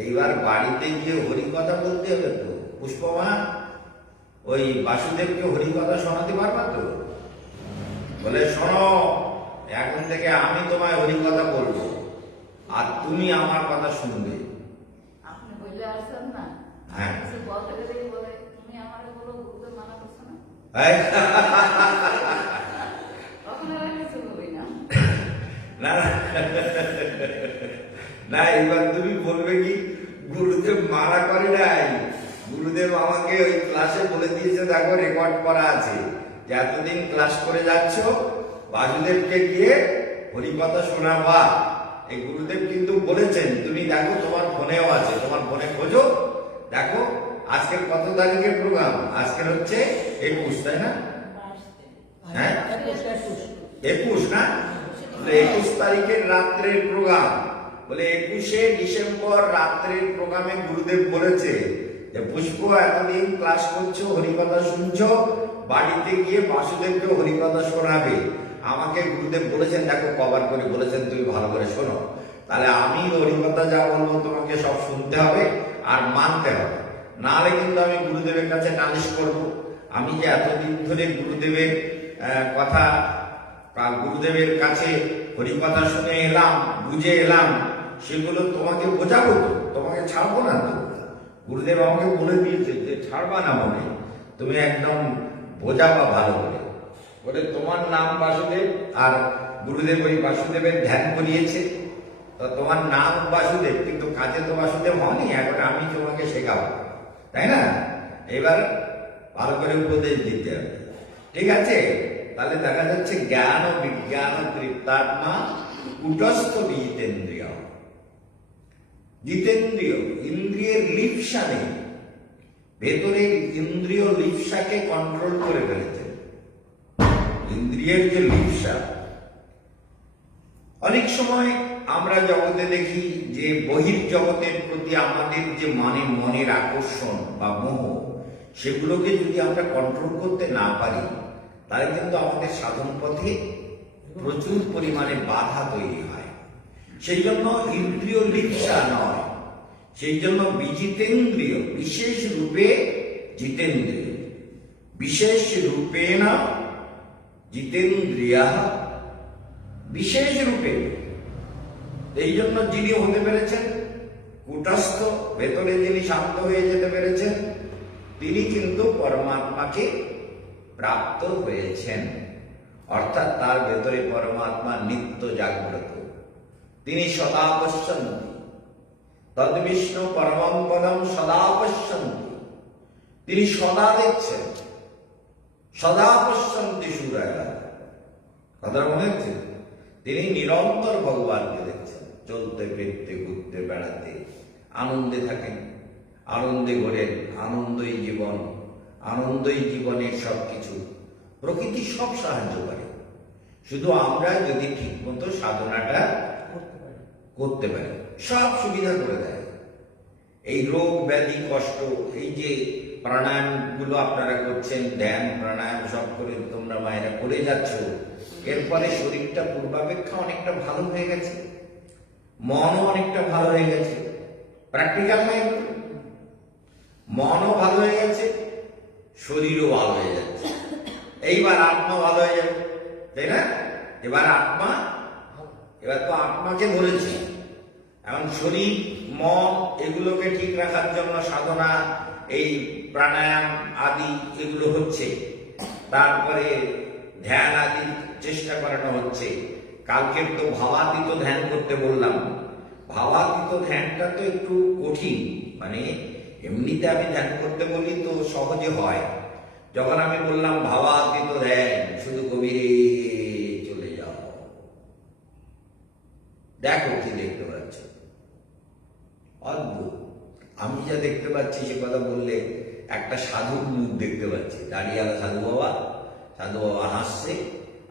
এইবার বাড়িতে গিয়ে হরিকথা বলতে হবে তো। পুষ্পমা, ওই বাসুদেবকে হরিকথা শোনাতে পারবা তো? বলে শোনো, এখন থেকে আমি তোমায় হরিকথা বলবো আর তুমি আমার কথা শুনবে। আপনি বলে আসছেন না, হ্যাঁ, কিছু বলতে গেলেই বলে তুমি আমারে বলো, গুরুদেব মানা করছো না, এই, তখন আর কিছু বলি না। না না, এবার তুমি বলবে কি গুরুদেব মানা করে নাই, গুরুদেব আমাকে ওই ক্লাসে বলে দিয়েছে, দেখো রেকর্ড করা আছে, যে এতদিন ক্লাস করে যাচ্ছ, বাসুদেবকে গিয়ে হরিকথা শোনাবা। এই গুরুদেব কিন্তু বলেছেন, তুমি দেখো তোমার ফোনেও আছে, তোমার ফোনে খোঁজো, দেখো আজকের কত তারিখের প্রোগ্রাম। আজকের হচ্ছে 21, তাই না? হ্যাঁ, 21 না? 21 তারিখের রাত্রের প্রোগ্রাম। বলে 21শে ডিসেম্বর রাত্রের প্রোগ্রামে গুরুদেব বলেছে যে পুষ্প, এতদিন ক্লাস করছো, হরিকথা শুনছো, বাড়িতে গিয়ে বাসুদেবকে হরিকথা শোনাবে। আমাকে গুরুদেব বলেছেন, দেখো কভার করে বলেছেন, তুমি ভালো করে শোনো। তাহলে আমি হরিকথা যা বলবো তোমাকে সব শুনতে হবে আর মানতে হবে, নাহলে কিন্তু আমি গুরুদেবের কাছে নালিশ করব। আমি যে এতদিন ধরে গুরুদেবের কথা, গুরুদেবের কাছে হরিকথা শুনে এলাম, বুঝে এলাম, সেগুলো তোমাকে বোঝাবো তো, তোমাকে ছাড়বো না তো। গুরুদেব আমাকে বলে দিয়েছে যে ছাড়বা না, মনে তুমি একদম বোঝাবা ভালো করে। বলে তোমার নাম বাসুদেব, আর গুরুদেব ওই বাসুদেবের ধ্যান করিয়েছে, তো তোমার নাম বাসুদেব, কিন্তু কাজে তো বাসুদেব হয়নি, এখন আমি তোমাকে শেখাবো, তাই না? এবার ভালো করে উপদেশ দিতে হবে, ঠিক আছে? তাহলে দেখা যাচ্ছে জ্ঞান ও বিজ্ঞান তৃপ্তাত্মা কুটস্থ বিজিতেন্দ্রিয়। জিতেন্দ্রিয়, ইন্দ্রিয়ের লিপ্সা নেই, ভেতরে ইন্দ্রিয় লিপ্সাকে কন্ট্রোল করে ফেলেছে। ইন্দ্রিয়ের যে লিপ্সা, অনেক সময় আমরা জগতে দেখি যে বহির্জগতের প্রতি আমাদের যে মনের আকর্ষণ বা মোহ, সেগুলোকে যদি আমরা কন্ট্রোল করতে না পারি, তাহলে কিন্তু আমাদের সাধন পথে প্রচুর পরিমাণে বাধা তৈরি হয়। সেই জন্য ইন্দ্রিয় লিপ্সা নয়, সেই জন্য বিজিতেন্দ্রিয়, বিশেষ রূপে জিতেন্দ্রিয়, বিশেষ রূপে না জিতেন্দ্রিয়া, বিশেষ রূপে। এই জন্য যিনি হতে পেরেছেন কুটস্থ, ভেতরে যিনি শান্ত হয়ে যেতে পেরেছেন, তিনি কিন্তু পরমাত্মাকে প্রাপ্ত হয়েছেন। অর্থাৎ তার ভেতরে পরমাত্মা নিত্য জাগ্রত, তিনি সদা পশ্যন্তি, তদ বিষ্ণু পরমং পদম সদা পশ্যন্তি, তিনি সদা দেখছেন, সদা পশ্যন্তি সুরায়া। কথা মনে হচ্ছে? তিনি নিরন্তর ভগবানকে দেখছেন, চলতে ফিরতে ঘুরতে বেড়াতে, আনন্দে থাকেন, আনন্দে ঘোরেন, আনন্দই জীবন, আনন্দই জীবনের সবকিছু। প্রকৃতি সব সাহায্য করে, শুধু আমরা যদি ঠিক মতো সাধনাটা করতে পারি, সব সুবিধা করে দেয়। এই রোগ ব্যাধি কষ্ট, এই যে প্রাণায়াম গুলো আপনারা করছেন, ধ্যান প্রাণায়াম সব করে তোমরা মায়েরা করে যাচ্ছ, এরপরে শরীরটা পূর্বাপেক্ষা অনেকটা ভালো হয়ে গেছে, মনও অনেকটা ভালো হয়ে গেছে। প্র্যাকটিক্যাল নয়, মনও ভালো হয়ে গেছে, শরীরও ভালো হয়ে যাচ্ছে। এইবার আত্মা ভালো হয়ে যাবে, তাই না? এবার আত্মা, এবার তো আত্মাকে ধরেছি, এখন শরীর মন এগুলোকে ঠিক রাখার জন্য সাধনা, এই প্রাণায়াম আদি এগুলো হচ্ছে, তারপরে ধ্যান আদি চেষ্টা করানো হচ্ছে। কালকে তো ভাবাতীত ধ্যান করতে বললাম। ভাবাতীত ধ্যানটা তো একটু কঠিন, মানে এমনিতে আমি ধ্যান করতে বলি তো সহজে হয়। যখন আমি বললাম ভাবাতীত ধ্যান, শুধু গভীরে চলে যাও, দেখো কি দেখতে পাচ্ছ, অদ্ভুত। আমি যা দেখতে পাচ্ছি সে কথা বললে একটা সাধুর মুখ দেখতে পাচ্ছি, দাঁড়িয়ালা সাধু বাবা। সাধু বাবা হাসছে,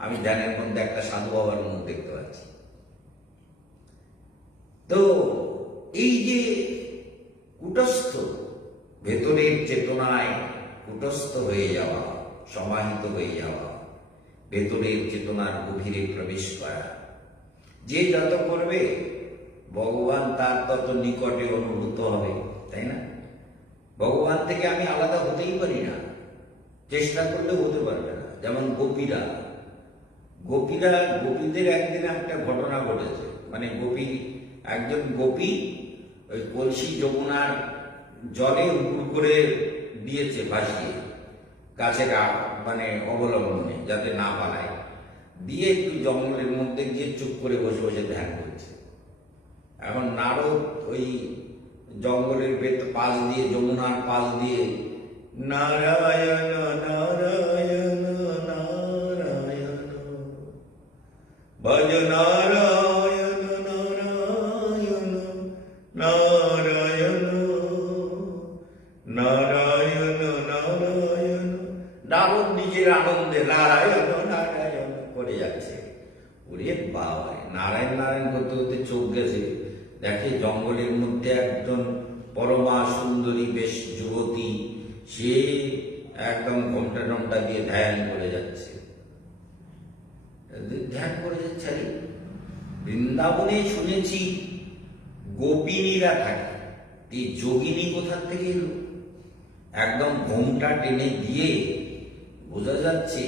আমি ধ্যানের মধ্যে একটা সাধু বাবার মুখ দেখতে পাচ্ছি। তো এই যে কুটস্থ, ভেতরের চেতনায় কুটস্থ হয়ে যাওয়া, সমাহিত হয়ে যাওয়া, ভেতরের চেতনার গভীরে প্রবেশ করা, যে যত করবে ভগবান তার তত নিকটে অনুভূত হবে, তাই না? ভগবান থেকে আমি আলাদা হতেই পারি না, চেষ্টা করলেও হতে পারবে না। যেমন গোপীদের একদিন একটা ঘটনা ঘটেছে, মানে একজন গোপী ওই কলসি যমুনার জলে উপুর করে দিয়েছে ভাসিয়ে, গাছের মানে অবলম্বনে যাতে না পালায়, দিয়ে একটু জঙ্গলের মধ্যে গিয়ে চুপ করে বসে বসে ধ্যান করছে। এখন নারদ ওই জঙ্গলের পাশ দিয়ে, যমুনার পাশ দিয়ে নারায়ণ নারায়ণ নারায়ণ ভজ নারায়ণ নারায়ণ নারায়ণ নারায়ণ নারায়ণ, নারদ নিজের আনন্দে নারায়ণ নারায়ণ করে যাচ্ছে। ওরে বাবা, নারায়ণ নারায়ণ করতে করতে চোখ গেছে, দেখে জঙ্গলের মধ্যে একজন পরমা সুন্দরী বেশ যুবতী, সে একদম ঘোমটা টমটা দিয়ে ধ্যান করে যাচ্ছে। আরে বৃন্দাবনে শুনেছি গোপিনীরা থাকে, এই যোগিনী কোথার থেকে এলো? একদম ঘোমটা টেনে দিয়ে বোঝা যাচ্ছে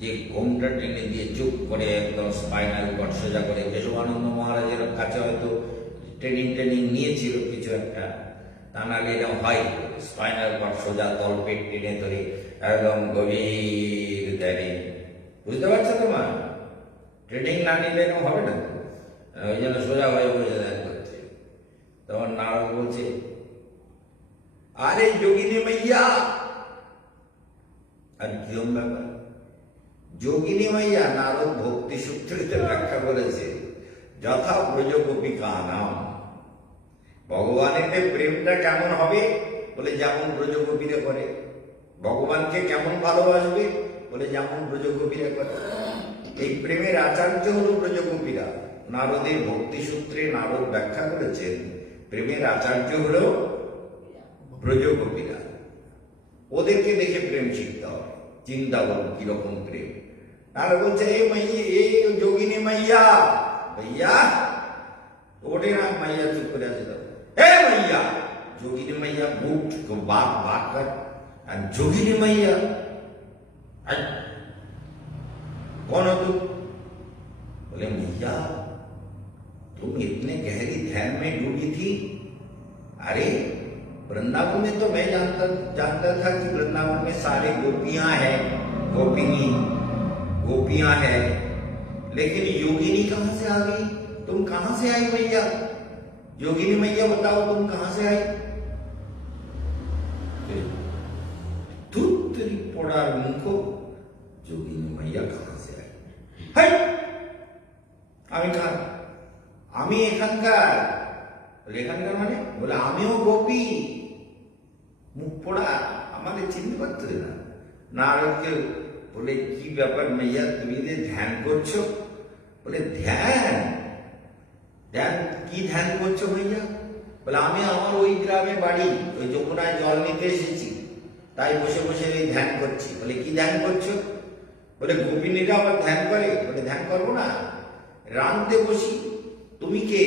যে ঘোমটা টেনে দিয়ে চুপ করে একদম স্পাইনাল কর্ড সোজা করে। কেশবানন্দ মহারাজের কাছে হয়তো ট্রেনিং নিয়েছিল কিছু একটা, তা নাহলে এরকম হয় স্পাইনাল কর্ড সোজা, তলপেট টেনে ধরে একদম গভীর ধ্যানে। বুঝতে পারছো তোমার? ট্রেনিং না নিলে এরকম হবে না, ওই জন্য সোজা হয়ে বসে ধ্যান করছে। তখন নারদ বলছে, আরে যোগিনী মাইয়া। আর কিরম ব্যাপার? যোগিনী মাইয়া নারদ ভক্তি সূত্রিতে ব্যাখ্যা করেছে, যথা ব্রজ গোপিকা নাম। ভগবানের প্রেমটা কেমন হবে বলে, যেমন ব্রজ গোপীরা করে। ভগবানকে কেমন ভালোবাসবে বলে, যেমন ব্রজ গোপীরা করে। এই প্রেমের আচার্য হল ব্রজ গোপীরা। নারদের ভক্তি সূত্রে নারদ ব্যাখ্যা করেছেন, প্রেমের আচার্য হল ব্রজ গোপীরা। ওদেরকে দেখে প্রেম শিখতে হবে, চিন্তা করুন কিরকম প্রেম। নারদ বলছে, এই যোগিনী মাইয়া, भैया ओटे ना मैया चुप कर जाते, ए मैया जोगिनी मैया बूट को बात कर, जोगिनी मैया कौन हो तुम? बोले मैया तुम इतने गहरी ध्यान में डूबी थी। अरे वृंदावन में तो मैं जानता था कि वृंदावन में सारे गोपियां हैं, गोपियां हैं, लेकिन योगिनी कहां से आ गई? तुम कहां से आई मैया? योगिनी मैया बताओ तुम कहां से आई? तेरी पोड़ार मुखो, योगिनी मैया कहां से आई? हाय আমি এখানকার। বলে এখানকার মানে? বলে আমিও গোপী। মুখ পোড়া, আমাদের চিনতে পারতো না। নারদকে বলে, কি ব্যাপার মাইয়া, তুমি যে ধ্যান করছো? বলে ধ্যান কি ধ্যান করছো মাইয়া? বলে আমি আমার ওই গ্রামে বাড়ি, ওই যমুনায় জল নিতে এসেছি, তাই বসে বসে এই ধ্যান করছি। বলে কি ধ্যান করছো? বলে গোপিনীরা আবার ধ্যান করে। বলে ধ্যান করবো না, রামতে বসি। তুমি কে?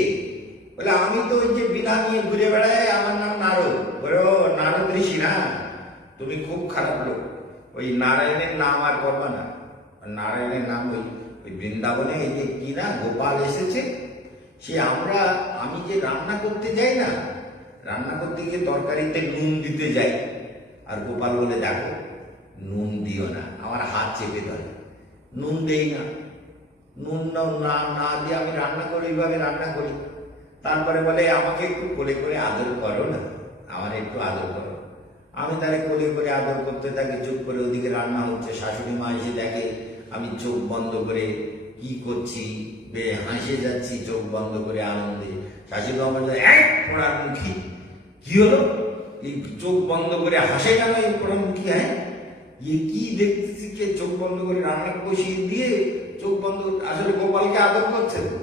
বলে আমি তো ওই যে বিনা নিয়ে ঘুরে বেড়াই, আমার নাম নারদ। বলে ও নারদ ঋষি না? তুমি খুব খারাপ লোক, ওই নারায়ণের নাম আর করবা না। নারায়ণের নাম ওই বৃন্দাবনে এই যে কি না গোপাল এসেছে, আমি যে রান্না করতে যাই না, রান্না করতে গিয়ে তরকারিতে নুন দিতে যাই, আর গোপাল বলে দেখো নুন দিও না, আমার হাত চেপে ধরে, নুন দেই না, নুন না দিয়ে আমি রান্না করি, এইভাবে রান্না করি। তারপরে বলে আমাকে একটু কোলে করে আদর করো না, আমার একটু আদর করো। আমি তারে কোলে করে আদর করতে থাকি, চুপ করে ওদিকে রান্না হচ্ছে। শাশুড়ি মা এসে দেখে আমি চোখ বন্ধ করে কি করছি, হাসে যাচ্ছি চোখ বন্ধ করে আনন্দে। শাশুড়ি মা বলে পোড়ার মুখী, কি হলো, এই চোখ বন্ধ করে হাসে কেন এই পোড়ার মুখী? হ্যাঁ কি দেখতেছি, কে চোখ বন্ধ করে রান্না বসিয়ে দিয়ে চোখ বন্ধ, আসলে গোপালকে আদর করছে তো,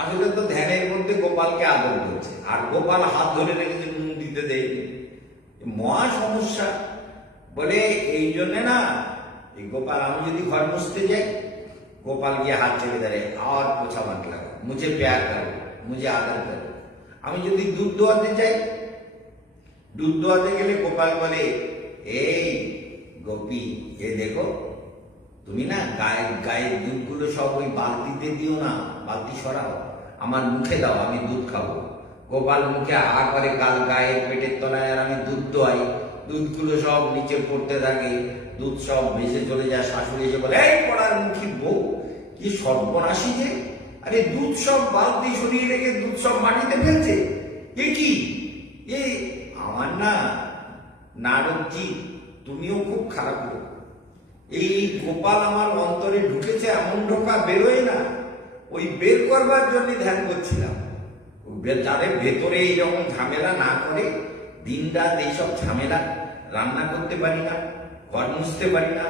আসলে তো ধ্যানের মধ্যে গোপালকে আদর করছে, আর গোপাল হাত ধরে রেখেছে, নুন দিতে দেয়নি। মহা সমস্যা। বলে এই জন্যে না, এই গোপাল, আমি যদি ঘর মুছতে যাই, গোপাল গিয়ে হাত চেপে ধরে, আর পোছা মাত লাগো, মুঝে প্যার করো, মুঝে আদর করো। আমি যদি দুধ দোয়াতে যাই, দুধ দোয়াতে গেলে গোপাল বলে এই গোপী, এ দেখো তুমি না গায়ের দুধগুলো সব ওই বালতিতে দিও না, বালতি সরাও, আমার মুখে দাও, আমি দুধ খাবো। গোপাল মুখে আ করে গায়ের পেটের তলায়, আর আমি দুধ দোয়াই, দুধগুলো সব নিচে পড়তে থাকে, দুধ সব ভেসে চলে যায়। শাশুড়ি এসে বলে এই পড়ার মুখী বউ, কি সর্বনাশী যে, আরে দুধ সব বালতি সরিয়ে রেখে দুধ সব মাটিতে ফেলছে, এ কি? এই আমার না নারদজি, তুমিও খুব খারাপ লোক। এই গোপাল আমার অন্তরে ঢুকেছে, এমন ঢোকা বেরোয় না, ওই বের করবার জন্য ধ্যান করছিলাম। যাদের ভেতরে এইরকম ঝামেলা না করে, দিন রাত এইসব ঝামেলা, রান্না করতে পারি না, ঘর মুছতে পারি না,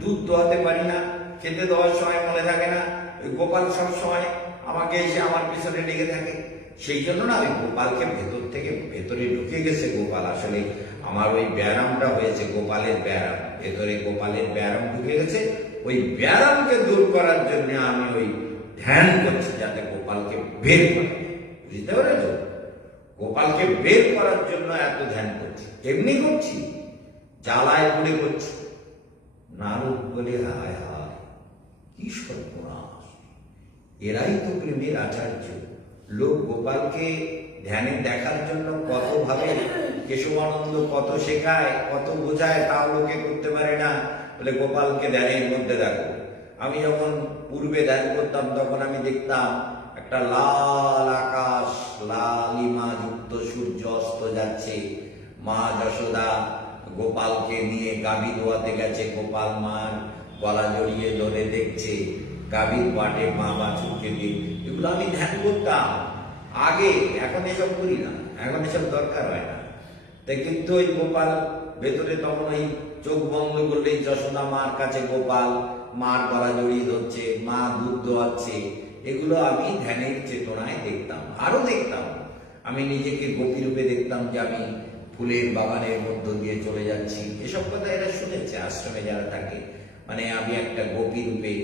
দুধ দোয়াতে পারি না, খেতে দেওয়ার সময় মনে থাকে না, ওই গোপাল সব সময় আমাকে এসে আমার পিছনে লেগে থাকে। সেই জন্য না ওই গোপালকে ভেতর থেকে ভেতরে ঢুকে গেছে গোপাল। আসলে আমার ওই ব্যায়ামটা হয়েছে গোপালের ব্যায়াম, ভেতরে গোপালের ব্যায়াম ঢুকে গেছে। ওই ব্যায়ামকে দূর করার জন্য আমি ওই ধ্যান করছি, যাতে গোপালকে বের করে, বুঝতে পেরেছ? গোপালকে বের করার জন্য এত ধ্যান করছি। এমনি করছি, জ্বালায় পড়ে করছি। নারদ বলে হায় হায়, কি সর্বনাশ, এরাই তো প্রেমের আচার্য। লোক গোপালকে ধ্যানে দেখার জন্য কত ভাবে, কেশবানন্দ কত শেখায়, কত বোঝায়, তাও লোকে করতে পারে না। বলে গোপালকে ধ্যানের মধ্যে দেখো। আমি যখন পূর্বে ধ্যান করতাম, তখন আমি দেখতাম একটা লাল আকাশ, লালিমা যুক্ত সূর্য অস্ত যাচ্ছে। মা যশোদা গোপালকে নিয়ে গাভী দোয়াতে গেছে, গোপাল মার গলা জড়িয়ে ধরে দেখছে, গাভীর পাটে মা বাছুরকে দিয়ে। এগুলো আমি ধ্যান করতাম আগে, এখন এসব করি না, এখন এসব দরকার হয় না। তাই কিন্তু ওই গোপাল ভেতরে তখন ওই চোখ বন্ধ করলেই যশোদা মার কাছে গোপাল, মার গলা জড়িয়ে ধরছে, মা দুধ দোয়াচ্ছে। এগুলো আমি ধ্যানের চেতনায় দেখতাম। আরো দেখতাম, আমি নিজেকে গোপী রূপে দেখতাম, যে আমি ফুলের বাগানের মধ্য দিয়ে চলে যাচ্ছি। এসব কথা এরা শুনেছে আশ্রমে যারা থাকে, মানে আমি একটা গোপী রূপে,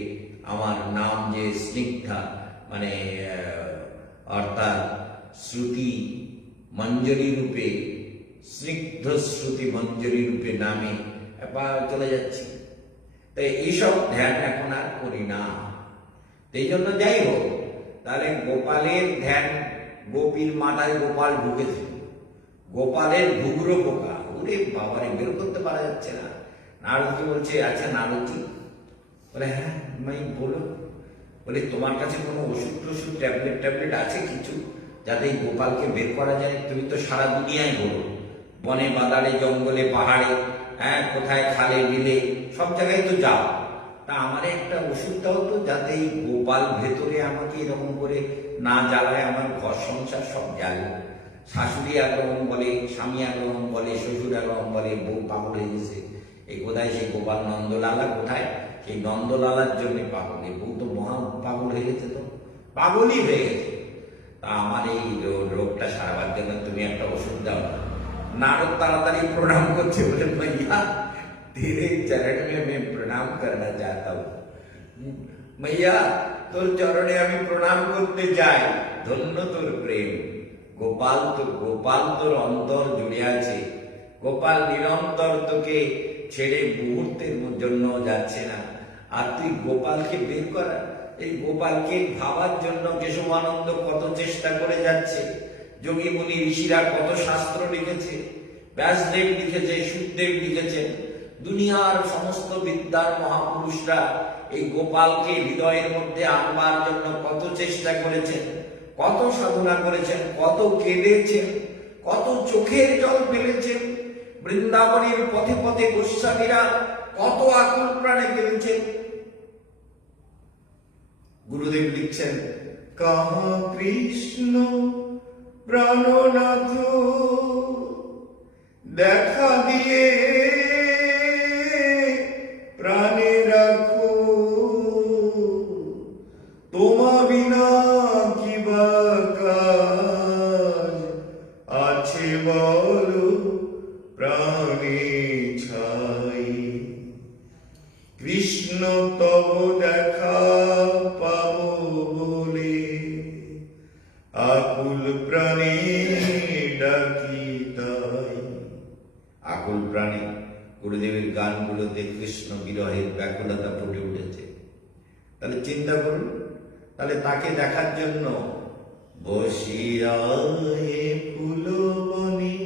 আমার নাম যে স্নিগ্ধা, মানে অর্থাৎ শ্রুতি মঞ্জরি রূপে, স্নিগ্ধ শ্রুতি মঞ্জরি রূপে নামে চলে যাচ্ছি। তাই এইসব ধ্যান এখন আর করি না। এই জন্য যাই হোক, তাহলে গোপালের ধ্যান, গোপীর মাথায় গোপাল ঢুকেছে, গোপালের ঘুঘুরো পোকা, ওরে বাবারে, বের করতে পারা যাচ্ছে না। নারদজি বলছে আচ্ছা নারদজি, বলে হ্যাঁ মাই বলো। বলে তোমার কাছে কোনো ওষুধ টষুধ ট্যাবলেট আছে কিছু, যাতে এই গোপালকে বের করা যায়? তুমি তো সারা দুনিয়ায় বলো, বনে বাদারে জঙ্গলে পাহাড়ে, হ্যাঁ কোথায় খালে বিলে, সব জায়গায় তো যাও। তা আমার একটা ওষুধ দাও তো, যাতে এই গোপাল ভেতরে আমাকে এরকম করে না জ্বালায়, আমার ঘর সংসার সব জ্বালে। শাশুড়ি একরকম বলে, স্বামী একরকম বলে, শ্বশুর একরকম বলে, বউ পাগল হয়ে গেছে। এই কোথায় সেই গোপাল নন্দলালা কোথায়? সেই নন্দলালার জন্য পাগল। এই বউ তো মহা পাগল হয়ে গেছে, তো পাগলই হয়ে গেছে। তা আমার এই রোগটা সারাবার জন্য তুমি একটা ওষুধ দাও। नारद ताड़ाताड़ी प्रणाम করছে, বলে मैया तेरे चरण में मैं प्रणाम करना चाहता हूँ। मैया তোর চরণে আমি প্রণাম করতে যাই, ধন্য তোর প্রেম। গোপাল তোর অন্তর জুড়ে আছে, গোপাল নিরন্তর তোকে ছেড়ে মুহূর্তের জন্য যাচ্ছে না। আর তুই গোপালকে বের করা, এই গোপালকে ভাবার জন্য কেশবানন্দ কত চেষ্টা করে যাচ্ছে। যোগী মুনি ঋষিরা কত শাস্ত্র লিখেছে, ব্যাসদেব লিখেছে, সুখদেব লিখেছেন, দুনিয়ার সমস্ত বিদ্যার মহাপুরুষরা এই গোপালকে হৃদয়ের মধ্যে আনবার জন্য কত চেষ্টা করেছেন, কত সাধনা করেছেন, কত কেঁদেছেন, কত চোখের জল ফেলেছেন। বৃন্দাবনের পথে পথে গোস্বামীরা কত আকুল প্রাণে কেঁদেছেন। গুরুদেব লিখছেন, কাহা কৃষ্ণ প্রাণনাথ দেখা দিয়ে প্রাণে রাখো, তোমা বিনা কি বা কাজ আছে বলো প্রাণে ছাই। কৃষ্ণ তব দেখা পাবো বলে আকুল প্রাণে ডাকি তাই। আকুল প্রাণে গুরুদেবের গানগুলোতে কৃষ্ণ বিরহের ব্যাকুলতা ফুটে উঠেছে। তাহলে চিন্তা করুন, তাহলে তাকে দেখার জন্য বসিয়া হে ফুলবনে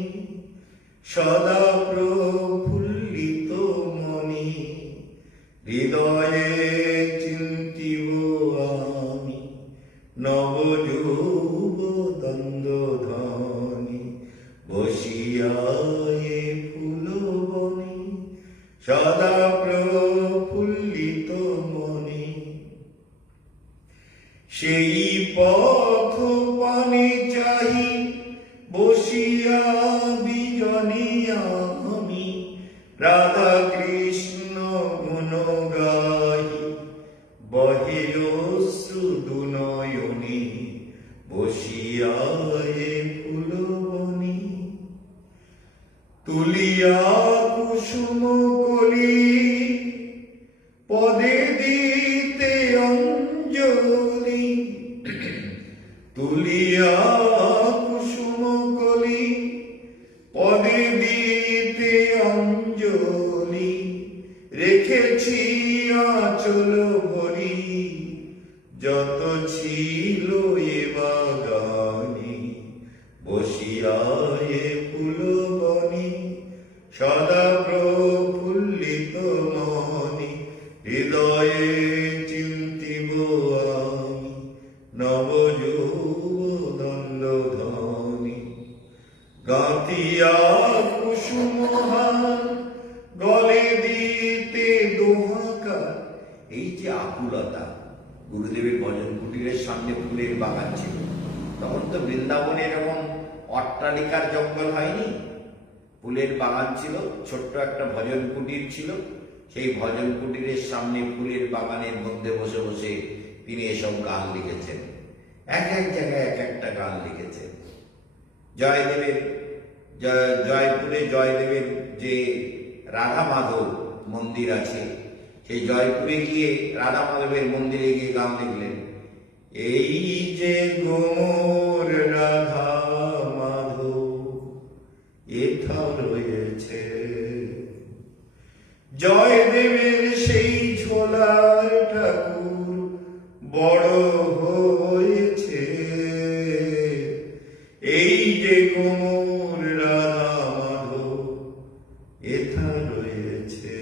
সদা প্রফুল্লিত মনি, হৃদয়ে চিন্তিব আমি নবযুব দ্বন্দ্বধ্বনি। বসিয়া হে ফুলবনে সদা প্রফুল্লিত মনি, সেই পথ পানে চাহি বসিয়া বিজনে আমি, রাধা কৃষ্ণ গুণ গাহি বহে অশ্রু দুনয়নে। বসিয়া হে ফুলবনে তুলিয়া কুসুম কলি, পদে দিতে অঞ্জলি। তুলিয়া কুসুম কলি, পদে দিতে অঞ্জলি। রেখেছি আঁচল ভরি যত ছিল এ বাগানে। বসিয়া হে ফুলবনে সদা প্রফুল্লিত মনি, হৃদয়ে চিন্তিব আমি নবযুব দ্বন্দ্বধ্বনি। গাঁথিয়া কুসুমহার গলে দিতে দোহাকার। এই যে আকুলতা, গুরুদেবের ভজন কুটিরের সামনে ফুলের বাগান ছিল, তখন তো বৃন্দাবনে এরকম অট্টালিকার জঙ্গল হয়নি, ফুলের বাগান ছিল, ছোট্ট একটা ভজন কুটির ছিল। সেই ভজন কুটিরের সামনে ফুলের বাগানের মধ্যে বসে বসে তিনি এসব গান লিখেছেন। এক এক জায়গায় এক একটা গান লিখেছেন। জয়দেবের জয়পুরে জয়দেবের যে রাধা মাধব মন্দির আছে, সেই জয়পুরে গিয়ে রাধা মাধবের মন্দিরে গিয়ে গান লিখলেন, এই যে গোমর রাধা মাধব এথা রয়েছে, জয়দেবের সেই ঝোলার ঠাকুর বড় হয়েছে। এই যে গোমর রাধা মাধব এথা রয়েছে।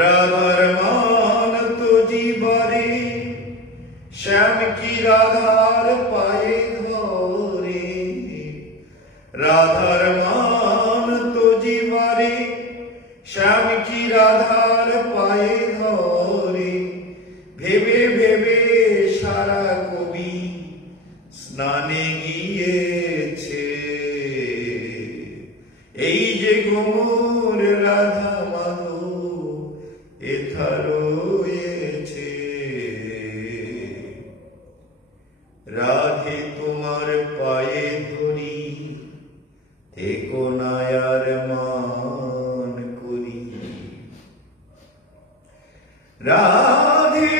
রাধার মান তো জীবরে শ্যাম কি রাধার পায়ে ধরে। রাধার মান তো জীবরে শ্যাম কি রাধার পায়ে ধরে। ভেবে ভেবে সারা কবি স্নানে গিয়েছে। এই যে গোমর রাধা মাধব এথা রয়েছে। রাধে তোমার পায়ে ধরি থেকো নায়ার মান করি। রাধে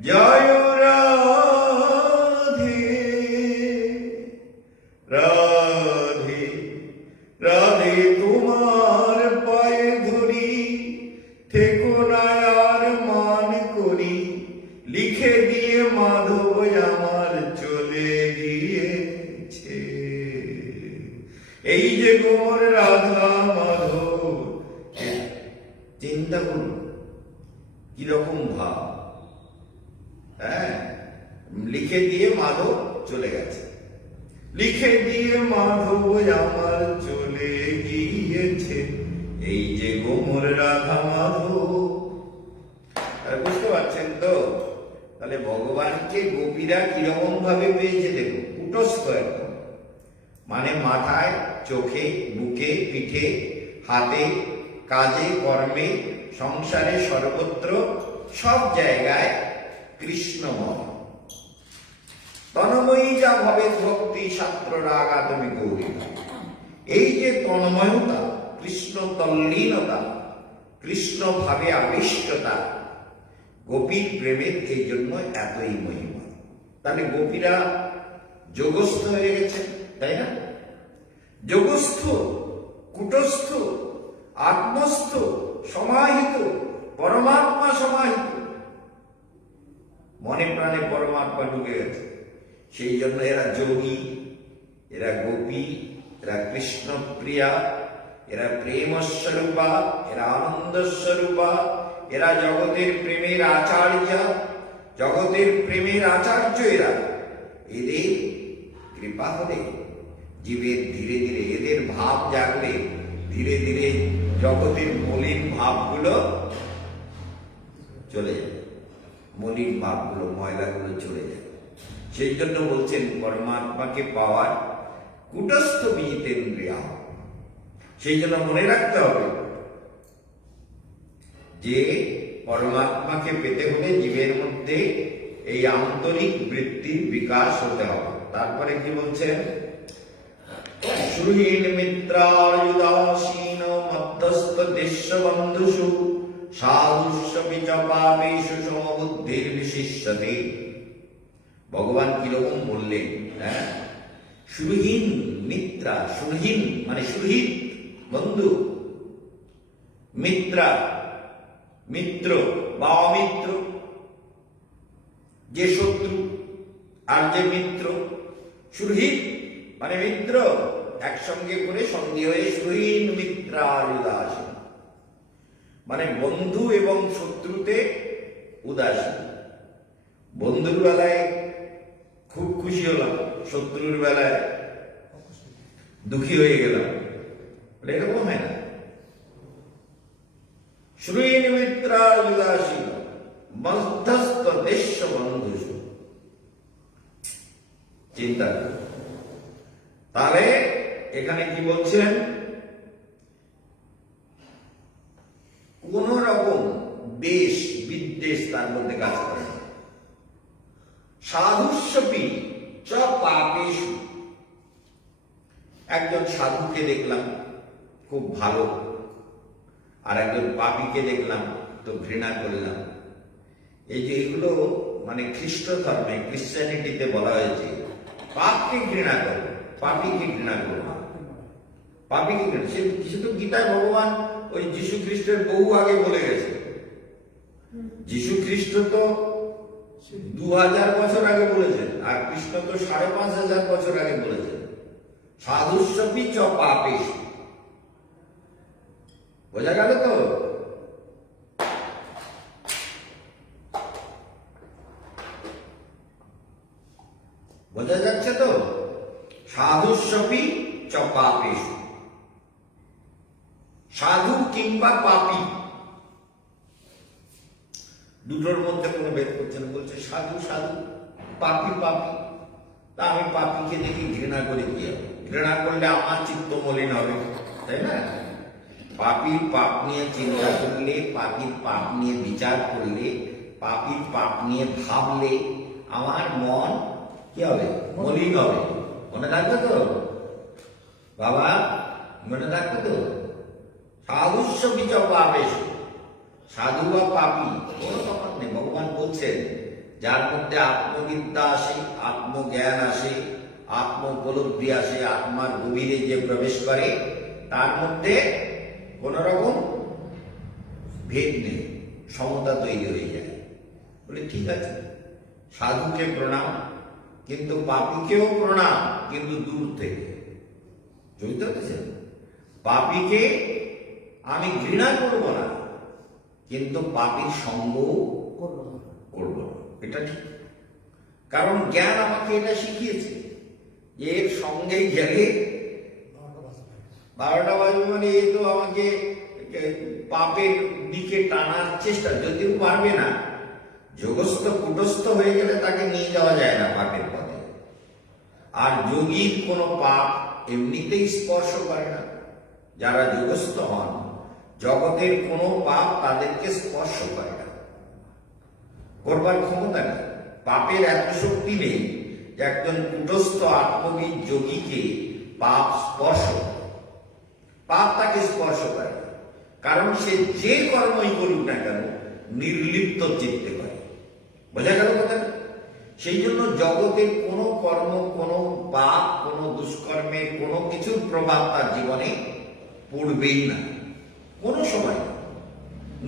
জয় রাধে, রাধে রাধে তোমার পায়ে ধরি এই যে গোমর রাধা মাধব, চিন্তা করুন কিরকম ভাব। হ্যাঁ, লিখে দিয়ে মাধব চলে গেছে, লিখে দিয়ে মাধব আমার চলে গিয়েছে, এই যে গোমর রাধা মাধব। আর বুঝতে পারছেন তো? তাহলে ভগবানকে গোপীরা কিরকম ভাবে পেয়েছে দেখুন, কুটস্থ একদম, মানে মাথায়, চোখে, বুকে, পিঠে, হাতে, কাজে, কর্মে, সংসারে, সর্বত্র সব জায়গায় কৃষ্ণময়। তন্ময়ী যা ভবে ভক্তি শাস্ত্র রাগা তুমি গৌরী। এই যে তন্ময়তা, কৃষ্ণ তল্লীনতা, কৃষ্ণ ভাবে আবিষ্টতা, গোপীর প্রেমের এই জন্য এতই মহিমা। তাহলে গোপীরা যোগস্থ হয়ে গেছে, তাই না? যোগস্থ, কুটস্থ, আত্মস্থ, সমাহিত, পরমাত্মা সমাহিত, মনে প্রাণে পরমাত্মা ঢুকে গেছে। সেই জন্য এরা যোগী, এরা গোপী, এরা কৃষ্ণ প্রিয়া, এরা প্রেম স্বরূপা, এরা আনন্দ স্বরূপা, এরা জগতের প্রেমের আচার্য, জগতের প্রেমের আচার্য এরা। এদের কৃপা হলে জীবের ধীরে ধীরে, এদের ভাব জাগলে ধীরে ধীরে জগতের মলিন ভাবগুলো চলে যাবে, মলিন ভাবগুলো, ময়লাগুলো চলে যাবে। সেই জন্য বলছেন পরমাত্মাকে পাওয়ার কুটস্থ বিজিতেন্দ্রিয়া। সেই জন্য মনে রাখতে হবে যে পরমাত্মাকে পেতে হলে জীবের মধ্যে এই আন্তরিক বৃত্তির বিকাশ হতে হবে। তারপরে কি বলছেন? শ্রুহীন মিত্রার্যুদাসীন মধ্যস্থ দেশবন্ধুষু সাধুষ্বপি চ পাপেষু সমবুদ্ধির বিশিষ্যতে। ভগবান কিরকম বললেন? হ্যাঁ, সুরহীন মিত্রা, সুরহীন মানে সুরহিত বন্ধু, মিত্রা মিত্র বা অমিত্র, যে শত্রু আর যে মিত্র। সুরহিত মানে মিত্র, একসঙ্গে করে সন্ধি হয়ে সুরহীন মিত্রার উদাসীন, মানে বন্ধু এবং শত্রুতে উদাসীন। বন্ধুর বেলায় খুব খুশি হলাম, শত্রুর বেলায় দুঃখী হয়ে গেলাম, এরকম হয় না। শ্রুহীন মিত্রার উদাসীন মধ্যস্থ দেশ বন্ধুষু। চিন্তা করুন তাহলে এখানে কি বলছেন? কোন রকম দেশ বিদ্বেষ তার মধ্যে কাজ করে না। সাধুস্বপি চ পাপেষু। একজন সাধুকে দেখলাম খুব ভালো, আর একজন পাপীকে দেখলাম তো ঘৃণা করলাম। এই যে এগুলো মানে খ্রিস্ট ধর্মে, ক্রিশ্চিয়ানিটিতে বলা হয়েছে পাপকে ঘৃণা করো, পাপীকে ঘৃণা করো না। পাপীকে ঘৃণা, সে তো গীতায় ভগবান ওই যীশু খ্রিস্টের বহু আগে বলে গেছে। যীশু খ্রিস্ট তো 2000 বছর আগে বলেছেন, আর কৃষ্ণ তো 5500 বছর আগে বলেছেন সাধুস্বপি চ পাপেষু। বোঝা গেল তো? বোঝা যাচ্ছে তো? সাধুস্বপি চ পাপেষু, সাধু কিংবা পাপী দুটোর মধ্যে কোনো ভেদ করছেন। বলছে সাধু সাধু, পাপী পাপী। তা আমি পাপীকে দেখি ঘৃণা করে কি হবে? ঘৃণা করলে আমার চিত্ত মলিন হবে, তাই না? পাপীর পাপ নিয়ে চিন্তা করলে, পাপীর পাপ নিয়ে বিচার করলে, পাপীর পাপ নিয়ে ভাবলে আমার মন কি হবে? মলিন হবে। মনে রাখবে তো বাবা, মনে রাখবে তো? সাধুস্বপি চ পাপেষু, সাধু বা পাপী কোনো তফাৎ নেই। ভগবান বলছেন যার মধ্যে আত্মবিদ্যা আসে, আত্মজ্ঞান আসে, আত্ম উপলব্ধি আসে, আত্মার গভীরে যে প্রবেশ করে, তার মধ্যে কোন রকম ভেদ নেই, সমতা তৈরি হয়ে যায়। বলে ঠিক আছে, সাধুকে প্রণাম, কিন্তু পাপীকেও প্রণাম, কিন্তু দূর থেকে। বুঝতে পেরেছেন? পাপীকে আমি ঘৃণা করব না, কিন্তু পাপীর সঙ্গ করব না, এটা ঠিক। কারণ জ্ঞান আমাকে এটা শিখিয়েছে যে এর সঙ্গেই গেলে 12টা বাজবে, মানে এ তো আমাকে পাপের দিকে টানার চেষ্টা, যদিও পারবে না। যোগস্থ কুটস্থ হয়ে গেলে তাকে নিয়ে যাওয়া যায় না পাপের পথে। আর যোগীর কোনো পাপ এমনিতেই স্পর্শ করে না। যারা যোগস্থ হন, জগতের কোনো পাপ তাদেরকে স্পর্শ করে না, করবার ক্ষমতা নেই। পাপের এত শক্তি নেই যে একজন কুটস্থ আত্মবিদ যোগীকে পাপ স্পর্শ করে। পাপ তাকে স্পর্শ করে না, কারণ সে যে কর্মই করুক না কেন নির্লিপ্ত চিত্তে করে। বোঝা গেল কথা? সেই জন্য জগতের কোনো কর্ম, কোনো পাপ, কোনো দুষ্কর্মের কোনো কিছুর প্রভাব তার জীবনে পড়বেই না, কোনো সময় না।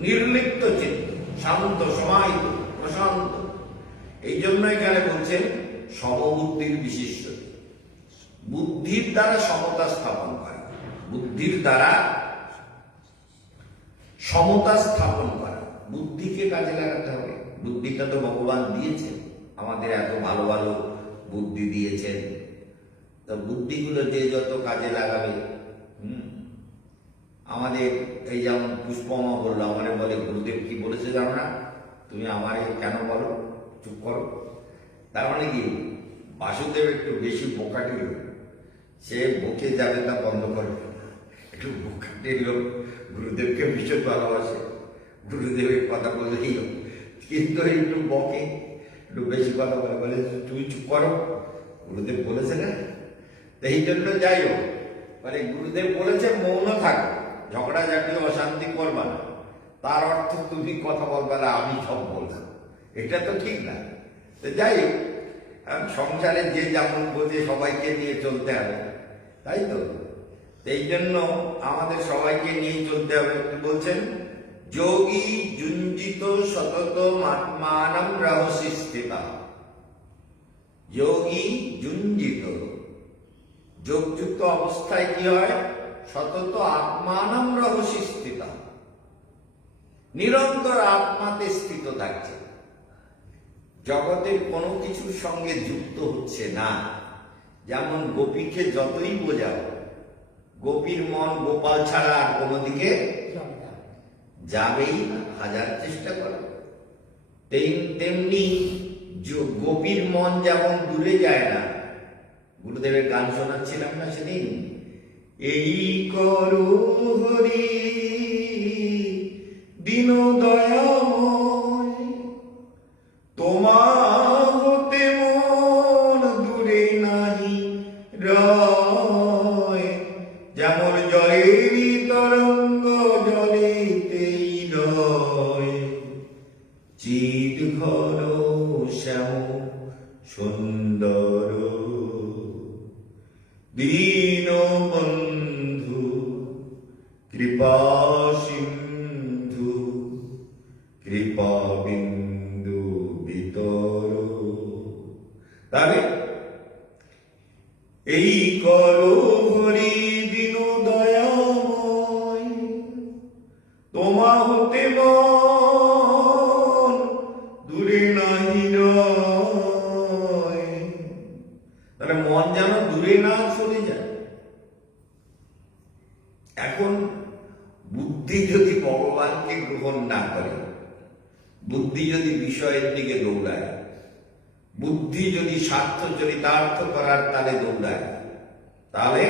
নির্লিপ্ত চিত্ত, শান্ত, সমাহিত, প্রশান্ত। এই জন্য এখানে বলছেন সমবুদ্ধির বিশিষ্ট। বুদ্ধির দ্বারা সমতা স্থাপন করা, বুদ্ধির দ্বারা সমতা স্থাপন করা। বুদ্ধিকে কাজে লাগাতে হবে। বুদ্ধিটা তো ভগবান দিয়েছেন, আমাদের এত ভালো ভালো বুদ্ধি দিয়েছেন। তো বুদ্ধিগুলো যে যত কাজে লাগাবে, আমাদের এই যেমন পুষ্পমা বললো, আমারে বলে গুরুদেব কি বলেছে জানো না, তুমি আমারে কেন বলো, চুপ করো। তার মানে কি, বাসুদেব একটু বেশি বোকাটি লোক, সে বকে যাবে তা বন্ধ করবে, একটু বোকাটি লোক। গুরুদেবকে ভীষণ ভালোবাসে, গুরুদেবের কথা বললেই হোক, কিন্তু একটু বকে, একটু বেশি কথা বলে, বলে তুই চুপ করো, গুরুদেব বলেছে না। এই জন্য যাই হোক, মানে গুরুদেব বলেছে মৌন থাকো, ঝগড়াঝাটি অশান্তি করবা না, তার অর্থ তুমি কথা বলবা না, আমি সব বলবো, এটা তো ঠিক না। তো যাই হোক, সংসারে যে যেমন বোঝে সবাইকে নিয়ে চলতে হবে, তাই তো। এই জন্য আমাদের সবাইকে নিয়ে চলতে হবে। বলছেন যোগী যুঞ্জিত সতত আত্মানম রহস্যে স্থিতা। যোগী যুঞ্জিত, যোগযুক্ত অবস্থায় কি হয়, সতত আত্মানম রহস্যে স্থিতা, নিরন্তর আত্মাতে স্থিত থাকছে, জগতের কোনো কিছুর সঙ্গে যুক্ত হচ্ছে না। যেমন গোপীকে যতই বোঝাও, গোপীর মন গোপাল ছাড়া আর কোনো দিকে যাবেই না, হাজার চেষ্টা করো। তেমনি গোপীর মন যেমন দূরে যায় না। গুরুদেবের গান শোনাচ্ছিলাম না সেদিন, এই করো হরি দীন দয়াময়, তোমার হতে মন দূরে নাহি রয়, যেমন জলের তরঙ্গ জলেতেই রয়, চিত ঘর শ্যাম সুন্দর, দীন বন্ধু কৃপা সিন্ধু, কৃপা বিন্দু ভিতর। তবে এই করো হরি দীন দয়াময়, তোমা হতে মন দূরে নাহি রয়। তাহলে মন যেন দূরে না সরে যায়। এখন বুদ্ধি যদি ভগবানকে গ্রহণ না করে, বুদ্ধি যদি বিষয়ের দিকে দৌড়ায়, বুদ্ধি যদি স্বার্থ চরিতার্থ করার তালে দৌড়ায়, তাহলে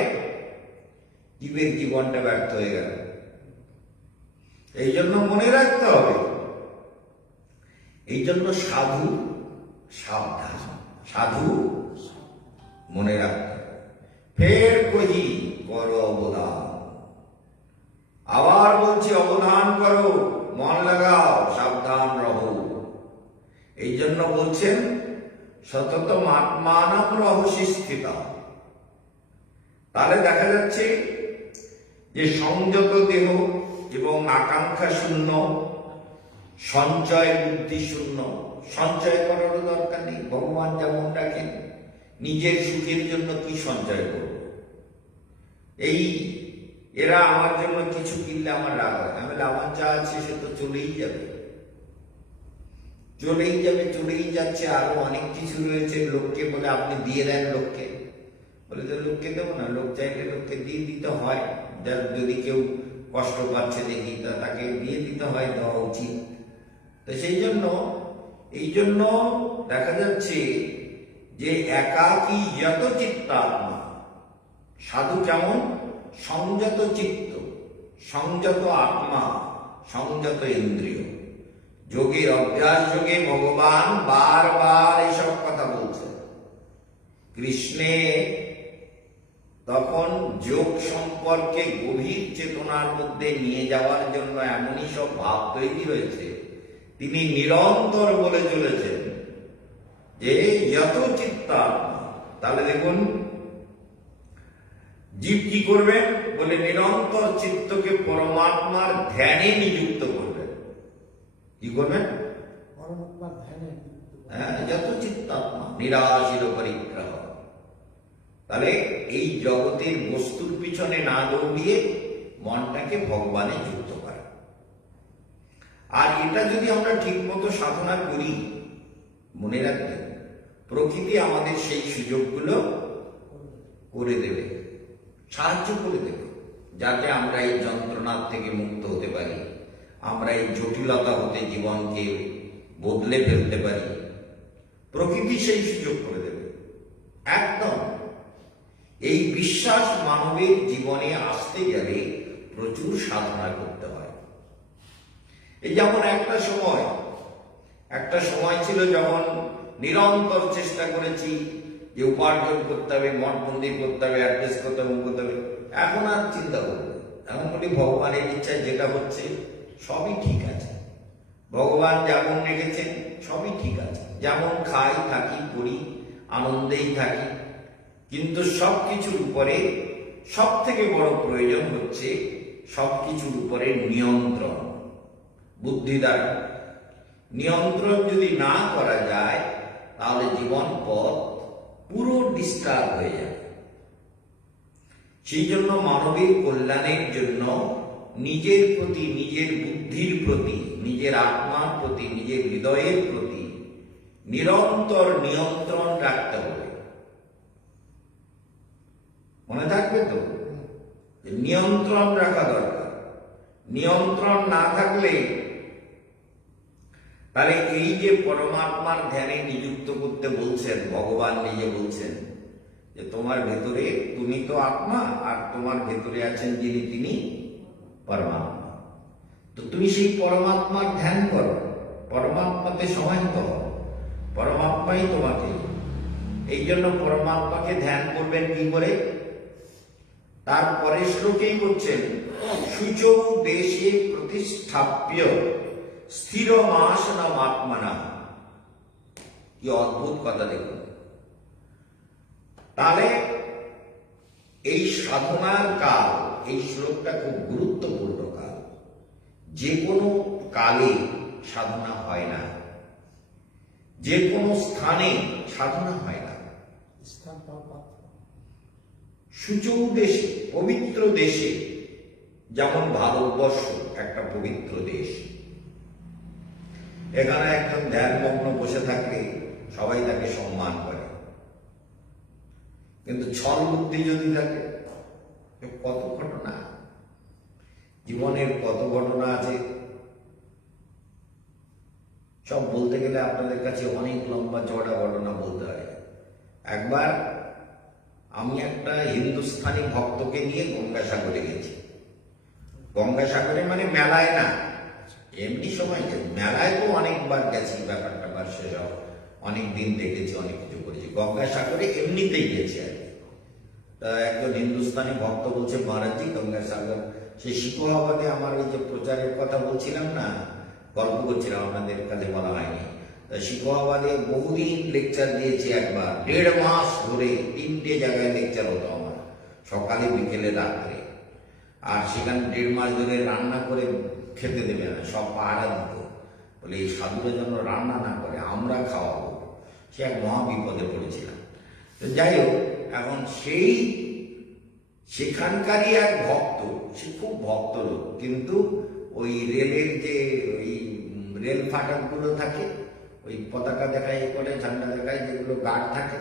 জীবের জীবনটা ব্যর্থ হয়ে গেল। এই জন্য মনে রাখতে হবে, এই জন্য সাধু সাবধান, সাধু মনে রাখতে হবে। ফের কহি করো অবদান, আবার বলছি অবধান করো, মন লাগাও, সাবধান রহো। এই জন্য বলছেন সতত আত্মানম রহস্যে স্থিত। তাহলে দেখা যাচ্ছে যে সংযত দেহ এবং আকাঙ্ক্ষা শূন্য, সঞ্চয় বুদ্ধি শূন্য। সঞ্চয় করারও দরকার নেই, ভগবান যেমন রাখেন। নিজের সুখের জন্য কি সঞ্চয় করব? এই এরা আমার জন্য কিছু কিনলে আমার রাগ হয়। আমি বলি, আমার যা আছে সে তো চলেই যাবে, চলেই যাচ্ছে। আরো অনেক কিছু রয়েছে। লোককে বলে আপনি দিয়ে দেন লোককে, বলে তো লোককে দেবো না, লোক চাইলে লোককে দিয়ে দিতে হয়। যার যদি কেউ কষ্ট পাচ্ছে দেখি তাকে দিয়ে দিতে হয়, দেওয়া উচিত। তো সেই জন্য এই জন্য দেখা যাচ্ছে যে একাকী যত চিত্তাত্মা, সাধু কেমন? সংযত চিত্ত, সংযত আত্মা, সংযত ইন্দ্রিয়। যোগের অভ্যাস যোগে ভগবান বারবার এসব কথা বলছেন। কৃষ্ণে তখন যোগ সম্পর্কে গভীর চেতনার মধ্যে নিয়ে যাওয়ার জন্য এমনই সব ভাব তৈরি হয়েছে, তিনি নিরন্তর বলে চলেছেন যে যত চিত্তাত্মা। তাহলে দেখুন জীব কি করবে? বলে নিরন্তর চিত্তকে পরমাত্মার ধ্যানে নিযুক্ত করবেন। কি করবেন? পরমাত্মার ধ্যানে। যত চিত্তাত্মা নিরাশির পরিগ্রহ। তাহলে এই জগতের বস্তুর পিছনে না দৌড়িয়ে মনটাকে ভগবানে যুক্ত করে। আর এটা যদি আমরা ঠিক মতো সাধনা করি, মনে রাখবেন প্রকৃতি আমাদের সেই সুযোগগুলো করে দেবে, সাহায্য করে দেবে, যাতে আমরা এই যন্ত্রণার থেকে মুক্ত হতে পারি, আমরা এই জটিলতা হতে জীবনকে বদলে ফেলতে পারি। প্রকৃতি সেই সুযোগ করে দেবে একদম। এই বিশ্বাস মানবের জীবনে আসতে গেলে প্রচুর সাধনা করতে হয়। এই যেমন একটা সময় ছিল যখন নিরন্তর চেষ্টা করেছি যে উপার্জন করতে হবে, মঠ মন্দির করতে হবে, অ্যাড্রেস করতে হবে। এখন আর চিন্তা করবো, এখন বলি ভগবানের ইচ্ছায় যেটা হচ্ছে সবই ঠিক আছে, ভগবান যেমন রেখেছেন সবই ঠিক আছে, যেমন খাই থাকি করি আনন্দেই থাকি। কিন্তু সবকিছুর উপরে সব থেকে বড় প্রয়োজন হচ্ছে সবকিছুর উপরে নিয়ন্ত্রণ। বুদ্ধি দ্বারা নিয়ন্ত্রণ যদি না করা যায় তাহলে জীবন পথ পুরো ডিস্টার্ব হয়ে যাবে। সেই জন্য মানবিক কল্যাণের জন্য নিজের প্রতি, নিজের বুদ্ধির প্রতি, নিজের আত্মার প্রতি, নিজের হৃদয়ের প্রতি নিরন্তর নিয়ন্ত্রণ রাখতে হবে। মনে থাকবে তো? নিয়ন্ত্রণ রাখা দরকার। নিয়ন্ত্রণ না থাকলে তাহলে এই যে পরমাত্মার ধ্যানে নিযুক্ত করতে বলছেন, ভগবান নিজে বলছেন যে তোমার ভেতরে, তুমি তো আত্মা আর তোমার ভেতরে আছেন যিনি, তিনি পরমাত্মা। তো তুমি সেই পরমাত্মার ধ্যান করো, পরমাত্মাতে সমাহিত হও, পরমাত্মাই তোমাকে। এই জন্য পরমাত্মাকে ধ্যান করবেন কি করে? তারপরে শ্লোকেই করছেন শুচৌ দেশে প্রতিষ্ঠাপ্য স্থির মাসনম আত্মনা। কি অদ্ভুত কথা দেখুন। তাহলে এই সাধনার কাল, এই শ্লোকটা খুব গুরুত্বপূর্ণ কাল। যে কোনো কালে সাধনা হয় না, যে কোনো স্থানে সাধনা হয় না। শুচৌ দেশে, পবিত্র দেশে, যেমন ভারতবর্ষ একটা পবিত্র দেশ, এখানে একজন ধ্যানমগ্ন বসে থাকলে সবাই তাকে সম্মান করে। কিন্তু ছল বুদ্ধি যদি থাকে, কত ঘটনা, জীবনের কত ঘটনা আছে, সব বলতে গেলে আপনাদের কাছে অনেক লম্বা চওড়া ঘটনা বলতে হয়। একবার আমি একটা হিন্দুস্থানি ভক্তকে নিয়ে গঙ্গাসাগরে গেছি। গঙ্গাসাগরে মানে মেলায় না, এমনি সময় গেছি। মেলায় তো অনেকবার গেছি, ব্যাপারটা সেসব অনেক দিন দেখেছি, অনেক কিছু করেছি। গঙ্গাসাগরে এমনিতেই গেছি আর কি। তা একজন হিন্দুস্তানি ভক্ত বলছে, মহারাজজি গঙ্গাসাগর, সেই শিকোহাবাদে আমার এই যে প্রচারের কথা বলছিলাম না, গল্প করছিলাম, আপনাদের কাছে বলা হয়নি। শিকোহাবাদে বহুদিন লেকচার দিয়েছি, একবার 1.5 মাস ধরে 3টে জায়গায় লেকচার হতো আমার, সকালে বিকেলে রাত্রে। আর সেখানে 1.5 মাস ধরে রান্না করে খেতে দেবে না, সব পাহারা দিত, বলে এই সাধুরা যেন রান্না না করে, আমরা খাওয়াবো। সে এক মহা বিপদে পড়েছিলাম। তো যাই হোক, এখন সেখানকারই এক ভক্ত, সে খুব ভক্ত লোক, কিন্তু ওই রেলের যে ওই রেল ফাটকগুলো থাকে, ওই পতাকা দেখায় এ করে ঝান্ডা দেখায় যেগুলো গার্ড থাকে,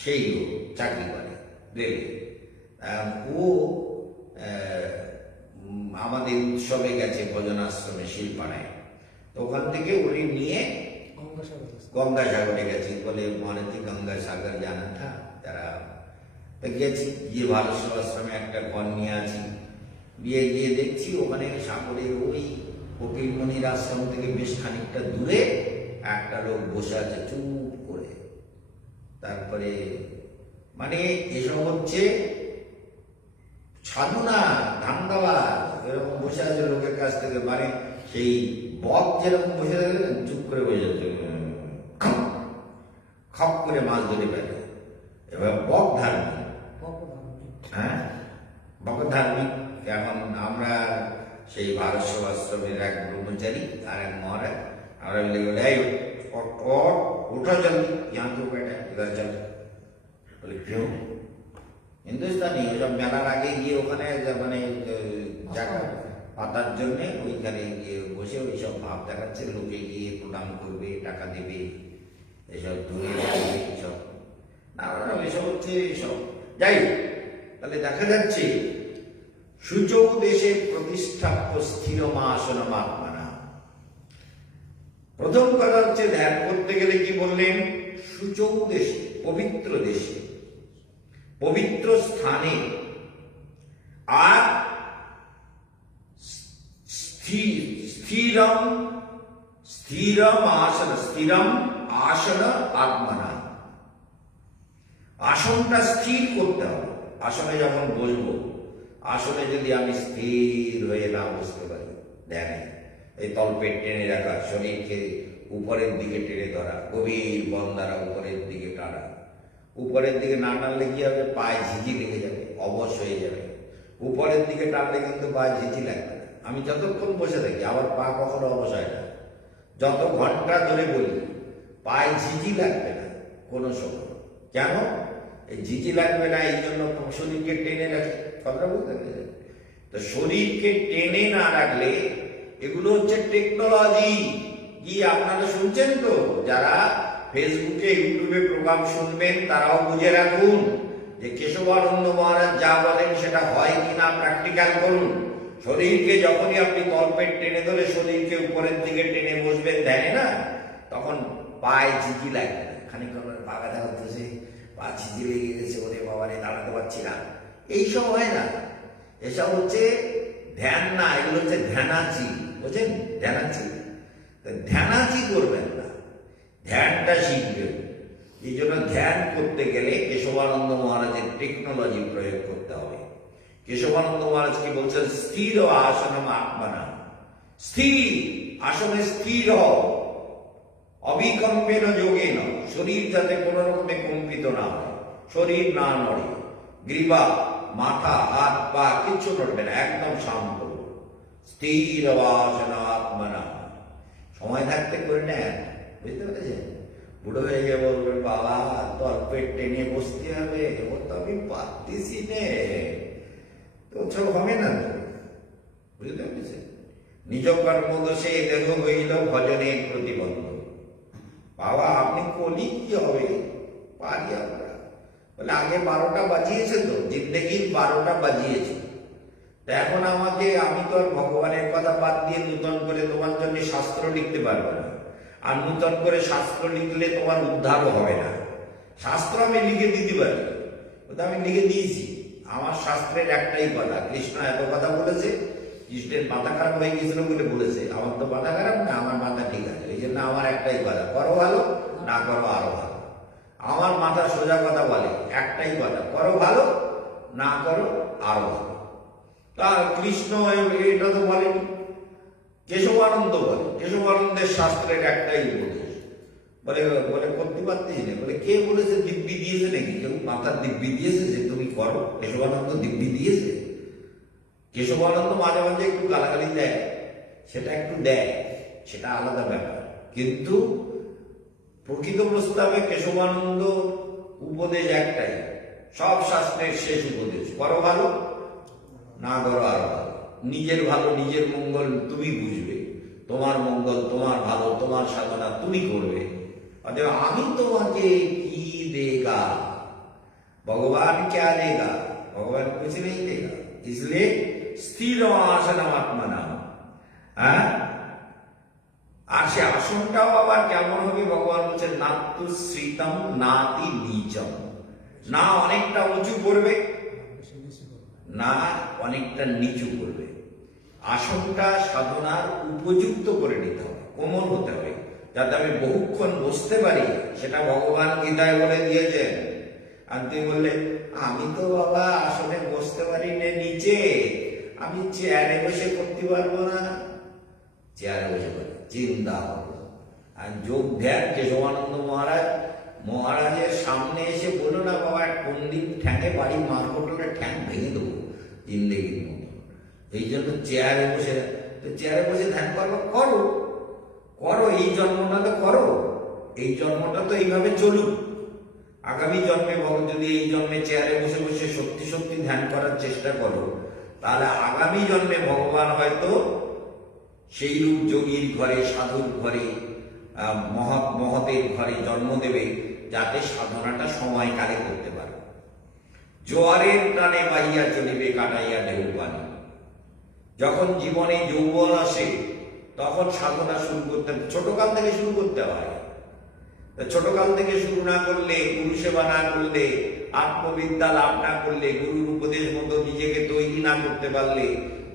সেই লোক চাকরি করে রেলে। ও আমাদের উৎসবে গেছে ভোজনাশ্রমে শিলপাড়ায়, তো ওখান থেকে ওরে নিয়ে গঙ্গাসাগরে গেছি, বলে মহারাজি গঙ্গাসাগর জানা থা তারা। তো গেছি, গিয়ে ভারত সেবাশ্রমে একটা ঘর নিয়ে আছি, গিয়ে দেখছি ওখানে সাগরের ওই কপিলমুনির আশ্রম থেকে বেশ খানিকটা দূরে একটা লোক বসে আছে চুপ করে। তারপরে মানে এসব হচ্ছে সাধু না, ধান্দাবাজ, এরকম বসে আছে লোকের কাছ থেকে, মানে সেই বক যেরকম বসে থাকে চুপ করে বসে আছে, খপ করে মাছ ধরে ফেলে। এবার বক ধার্মিক, হ্যাঁ বক ধার্মিক। এখন আমরা সেই ভারত সেবাশ্রমের এক ব্রহ্মচারী আর এক মহারাজ, আমরা মিলে বলে এই উঠো জলদি, यहाँ क्यों बैठा है, इधर चल। বলে क्यों? হিন্দুস্তানি ওসব মেলার আগে গিয়ে ওখানে মানে জায়গা পাতার জন্য ওইখানে গিয়ে বসে ওইসব ভাব দেখাচ্ছে, লোকে গিয়ে প্রণাম করবে, টাকা দেবে, এসব দূরে এইসব না, এসব হচ্ছে এইসব। যাই হোক, তাহলে দেখা যাচ্ছে সূচৌ দেশে প্রতিষ্ঠাপ্য স্থিরমাসনম আত্মানা। প্রথম কথা হচ্ছে ধ্যান করতে গেলে কি বললেন? সূচৌ দেশে, পবিত্র দেশে, পবিত্র স্থানে, আর স্থিরম আসন আত্মনা। আসনটা স্থির করতে হবে। আসনে যখন বসবো, আসনে যদি আমি স্থির হয়ে না বসতে পারি, ধ্যানে এই তলপেট টেনে রাখা, শরীরকে উপরের দিকে টেনে ধরা, গভীর বন্দারা উপরের দিকে টানা। উপরের দিকে না টানলে কি হবে? পায়ে ঝিঝি লেগে যাবে, অবশ হয়ে যাবে। উপরের দিকে টানলে কিন্তু পায়ে ঝিঝি লাগবে না। আমি যতক্ষণ বসে থাকি আমার পা কখনো অবশ হয় না, যত ঘন্টা ধরে বলি পায়ে ঝিঝি লাগবে না কোনো সময়। কেন এই ঝিঝি লাগবে না? এই জন্য শরীরকে টেনে রাখি। কথা বুঝতে পেরেছেন? তো শরীরকে টেনে না রাখলে, এগুলো হচ্ছে টেকনোলজি। কি আপনারা শুনছেন তো? যারা ফেসবুকে ইউটিউবে প্রোগ্রাম শুনবেন তারাও বুঝে রাখুন যে কেশবানন্দ মহারাজ যা বলেন সেটা হয় কিনা প্র্যাকটিক্যাল করুন। শরীরকে যখনই আপনি তলপেট টেনে ধরে শরীরকে উপরের দিকে টেনে বসবেন ধ্যানে না, তখন পায়ে ঝিঝি লাগবে না। খানিকক্ষণ পা ব্যথা করতেছে, পা ঝিঝি লেগে গেছে, ওরে বাবারে দাঁড়াতে পারছি না, এইসব হয় না। এসব হচ্ছে ধ্যান না, এগুলো হচ্ছে ধ্যানাচি। বুঝছেন? ধ্যানাচি। ধ্যানাচি করবেন না, ধ্যানটা শিখবেন। এই জন্য ধ্যান করতে গেলে কেশবানন্দ মহারাজের টেকনোলজি প্রয়োগ করতে হবে। কেশবানন্দ মহারাজ কি বলছেন? স্থির আসনম আত্মনা। স্থির আসনে স্থির হও, অবিকম্পেন যোগেন। শরীর যাতে কোনো রকমে কম্পিত না হয়, শরীর না নড়ে, গ্রীবা, মাথা, হাত, পা কিচ্ছু নড়বে না, একদম শান্ত। স্থির আসন আত্মনা। সময় থাকতে করে নেন, বুঝতে পেরেছেন? বুড়ো হয়ে গিয়ে বলবেন বাবা তলপেট টেনে বসতে হবে, ও তো আমি পারতেছি নে, তো সব হবে না তো। বুঝতে পেরেছেন? নিজ কর্ম দোষে দেহ হইল ভজনে প্রতিবন্ধ। বাবা আপনি কলি কি হবে, পারি আমরা। বলে আগে 12টা বাজিয়েছে তো, জিন্দেগির 12টা বাজিয়েছে। এখন আমাকে, আমি তো আর ভগবানের কথা বাদ দিয়ে নূতন করে তোমার জন্য শাস্ত্র লিখতে পারবো না, আর নূতন করে শাস্ত্র লিখলে তোমার উদ্ধারও হবে না। শাস্ত্র আমি লিখে দিতে পারি, ওটা আমি লিখে দিয়েছি। আমার শাস্ত্রের একটাই কথা, কৃষ্ণ এত কথা বলেছে, কৃষ্ণের মাথা খারাপ হয়ে গেছিল বলে বলেছে। আমার তো মাথা খারাপ না, আমার মাথা ঠিক আছে। এই জন্য আমার একটাই কথা, করো ভালো, না করো আরো ভালো। আমার মাথা সোজা কথা বলে, একটাই কথা, করো ভালো, না করো আরো ভালো। তা কৃষ্ণ এটা তো বলেনি, কেশবানন্দ বলে। কেশবানন্দের শাস্ত্রের একটাই উপদেশ, বলে বলে করতে পারতিস না। বলে কে বলেছে? দিব্যি দিয়েছে নাকি? কেউ মাথার দিব্যি দিয়েছে যে তুমি করো? কেশবানন্দ দিব্যি দিয়েছে? কেশবানন্দ মাঝে মাঝে একটু গালাগালি দেয়, সেটা একটু দেয়, সেটা আলাদা ব্যাপার। কিন্তু প্রকৃত প্রস্তাবে কেশবানন্দ উপদেশ একটাই, সব শাস্ত্রের শেষ উপদেশ, করো ভালো, না করো আরো ভালো। নিজের ভালো, নিজের মঙ্গল তুমি বুঝবে, তোমার মঙ্গল, তোমার ভালো, তোমার সাধনা তুমি করবে। অতএব আমি তোমাকে কি দেगा, भगवान क्या देगा, भगवान कुछ नहीं देगा। इसलिए स्थिर आसनम आत्मना। হ্যাঁ, আর সে আসনটাও আবার কেমন হবে ভগবান বলছেন, নাতু শ্রীতম নাতি নিচম, না অনেকটা উঁচু করবে বেশি বেশি করবে। না অনেকটা নিচু করবে। আসনটা সাধনার উপযুক্ত করে নিতে হবে, কোমল হতে হবে, যাতে আমি বহুক্ষণ বসতে পারি। সেটা ভগবান গীতায় বলে দিয়েছেন। আর তুই বললে আমি তো বাবা আসনে বসতে পারি না, নিচে, আমি চেয়ারে বসে করতে পারবো না। চেয়ারে বসে পারি, চিন্তা হবে। আর যোগ ধ্যান কেশবানন্দ মহারাজের সামনে এসে বলো না, বাবা পন্ডিত ঠ্যাঙে বাড়ি মার করলে ঠ্যাং ভেঙে দেবো জিন্দেগির মতো। এই জন্য চেয়ারে বসে, তো চেয়ারে বসে ধ্যান করবো, করো করো, এই জন্মটা তো করো, এই জন্মটা তো এইভাবে চলুক। আগামী জন্মে যদি এই জন্মে চেয়ারে বসে বসে সত্যি সত্যি ধ্যান করার চেষ্টা করো, তাহলে আগামী জন্মে ভগবান হয়তো সেই রূপ যোগীর ঘরে, সাধুর ঘরে, মহতের ঘরে জন্ম দেবে, যাতে সাধনাটা সময়কালে করতে পারে। জোয়ারের টানে বাহিয়া চলিবে কাটাইয়া ঢেউ পানি। যখন জীবনে যৌবন আসে তখন সাধনা শুরু করতে, ছোটকাল থেকে শুরু করতে হয়। ছোটকাল থেকে শুরু না করলে, গুরু সেবা না করলে, আত্মবিদ্যা লাভ না করলে, গুরুর উপদেশ মতো নিজেকে তৈরি না করতে পারলে,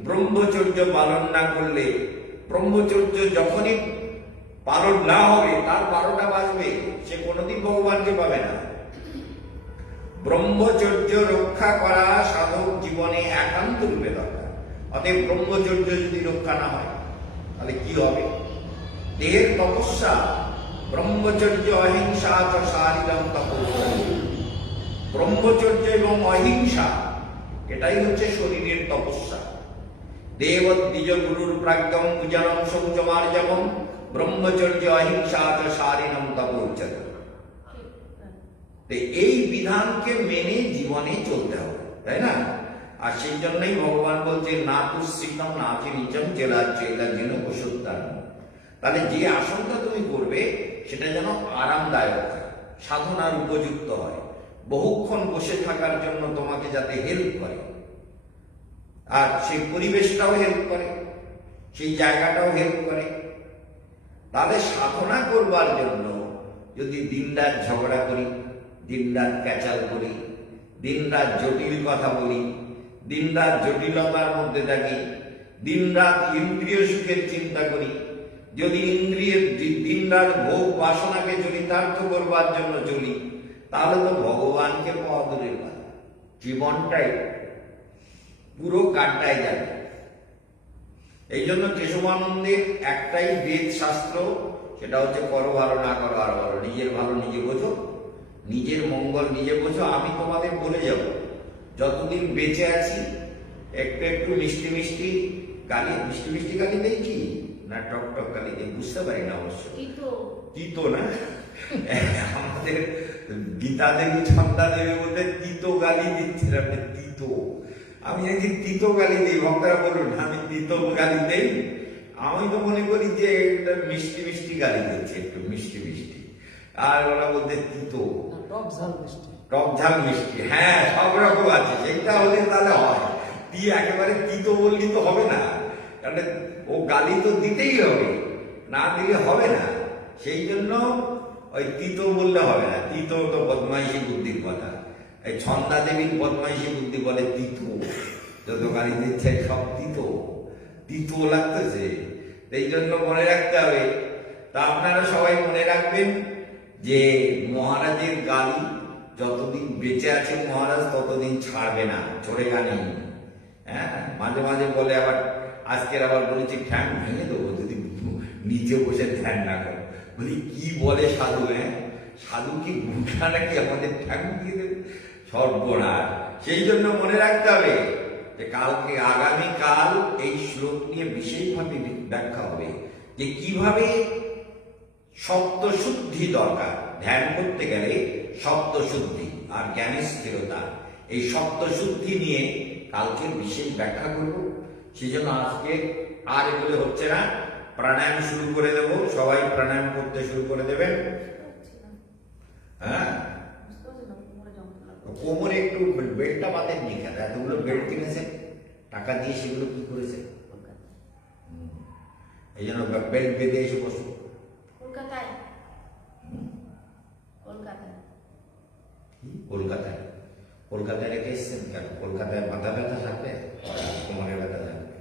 ব্রহ্মচর্য পালন না করলে, ব্রহ্মচর্য যখনই পালন না হবে তার 12টা বাজবে, সে কোনোদিন ভগবানকে পাবে না। ব্রহ্মচর্য রক্ষা করা সাধক জীবনে একান্ত রূপে দরকার। অতএব ব্রহ্মচর্য যদি রক্ষা না হয় তাহলে কি হবে? দেহের তপস্যা, ব্রহ্মচর্য অহিংসা তো শারীরম তপস্যা। ব্রহ্মচর্য এবং অহিংসা এটাই হচ্ছে শরীরের তপস্যা। দেব দ্বিজ গুরুর প্রাজ্ঞম পূজনম শৌচমার্জবম ব্রহ্মচর্য অহিংসা তো শারীরম তপস্যা। এই বিধানকে মেনে জীবনে চলতে হবে, তাই না? আর সেই জন্যই ভগবান বলছে না তুশ্রিতম না নিচম চেলা চেলা যেন ওষুধদান। তাহলে যে আসনটা তুমি করবে সেটা যেন আরামদায়ক হয়, সাধনার উপযুক্ত হয়, বহুক্ষণ বসে থাকার জন্য তোমাকে যাতে হেল্প করে, আর সেই পরিবেশটাও হেল্প করে, সেই জায়গাটাও হেল্প করে। তাহলে সাধনা করবার জন্য যদি দিনরাত ঝগড়া করি, দিনরাত ক্যাচাল করি, দিনরাত জটিল কথা বলি, দিনরাত জটিলতার মধ্যে থাকি, দিনরাত ইন্দ্রিয় সুখের চিন্তা করি, যদি ইন্দ্রিয়ের দিনরাত ভোগ বাসনাকে চরিতার্থ করবার জন্য চলি, তাহলে তো ভগবানকে পাওয়া দূরের কথা, জীবনটাই পুরো কাটটাই যাবে। এই জন্য কেশবানন্দের একটাই বেদ শাস্ত্র, সেটা হচ্ছে করো ভালো, না করো আরো ভালো। নিজের ভালো নিজে বোঝো, নিজের মঙ্গল নিজে বোঝো। আমি তোমাদের বলে যাব, যতদিন বেঁচে আছি একটু একটু মিষ্টি মিষ্টি গালি, মিষ্টি মিষ্টি গালি দেই কি না টক টক গালি দেই, বুঝতে পারি না অবশ্য, তিতো না। আমাদের গীতা দেবী ছন্দা দেবী বলতে তিতো গালি দিচ্ছেন আপনি, তিতো। আমি নাকি তিতো গালি দিই, ভক্তরা বলুন আমি তিতো গালি দেই। আমি তো মনে করি যে একটা মিষ্টি মিষ্টি গালি দিচ্ছে, একটু মিষ্টি মিষ্টি, আর ওরা বলতে তিতো, টক ঝাল মিষ্টি, টক ঝাল মিষ্টি, হ্যাঁ সব রকম আছে। সেইটা হলে তাহলে হয়, তুই একেবারে তিতো বললি তো হবে না, কারণ ও গালি তো দিতেই হবে, না দিলে হবে না। সেই জন্য ওই তিতো বললে হবে না, তিতো তো বদমাইশি বুদ্ধির কথা। এই ছন্দা দেবীর বদমাইশি বুদ্ধি বলে তিতো, যত গালি দিচ্ছে সব তিতো, তিতো লাগতেছে। এই জন্য মনে রাখতে হবে। তা আপনারা সবাই মনে রাখবেন যে মহারাজের গালি যতদিন বেঁচে আছে মহারাজ ততদিন ছাড়বে না, চড়ে গানি। হ্যাঁ, মাঝে মাঝে বলে, আবার আজকের আবার বলেছি ঠ্যাং ভেঙে দেবো যদি নিচে বসে ধ্যান না করো। বলি কি বলে সাধু? হ্যাঁ, সাধু কি গুঠা নাকি আমাদের ঠ্যাং দিয়ে দেবে? সর্বনাশ। সেই জন্য মনে রাখতে হবে যে কালকে আগামীকাল এই শ্লোক নিয়ে বিশেষভাবে ব্যাখ্যা হবে যে কিভাবে সপ্তশুদ্ধি দরকার। ধ্যান করতে গেলে সপ্তশুদ্ধি আর জ্ঞানের স্থিরতা, এই সপ্তশুদ্ধি নিয়ে কালকে বিশেষ ব্যাখ্যা করব। সেই জন্য আজকে আর এগুলো হচ্ছে না, প্রাণায়াম শুরু করে দেব। সবাই প্রাণায়াম করতে শুরু করে দেবেন। হ্যাঁ, কোমরে একটু বেল্টটা বাঁধেন নি কেন? এতগুলো বেল্ট কিনেছেন, টাকা দিয়ে সেগুলো কি করেছে? এই জন্য বেল্ট বেঁধে এসে বসুন। কলকাতায় কলকাতায় কলকাতায় কলকাতায় রেখে এসছেন কেন? কলকাতায় মাথা ব্যথা থাকবে, কোমরে ব্যথা থাকবে।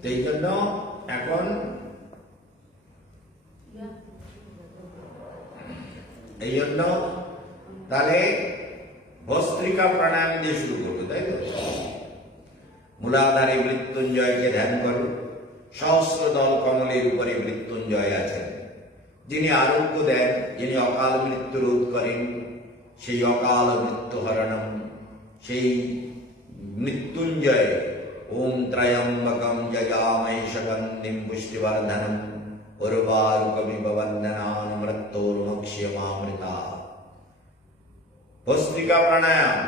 তো এই জন্য এখন তাহলে ভস্ত্রিকা প্রাণায়াম দিয়ে শুরু করবো, তাই তো? মূলাধারে মৃত্যুঞ্জয়কে ধ্যান করো। সহস্র দল কমলের উপরে মৃত্যুঞ্জয় আছেন, যিনি আরোগ্য দেন, যিনি অকাল মৃত্যু রোধ করেন। সেই অকাল মৃত্যু হরণম, সেই মৃত্যুঞ্জয় ওম ত্রয়ম্বকম যজামহে সুগন্ধিম পুষ্টিবর্ধনম উর্বারুকমিব বন্ধনান মৃত্যুর্মুক্ষ্যমামৃতা। ভস্ত্রিকা প্রাণায়াম।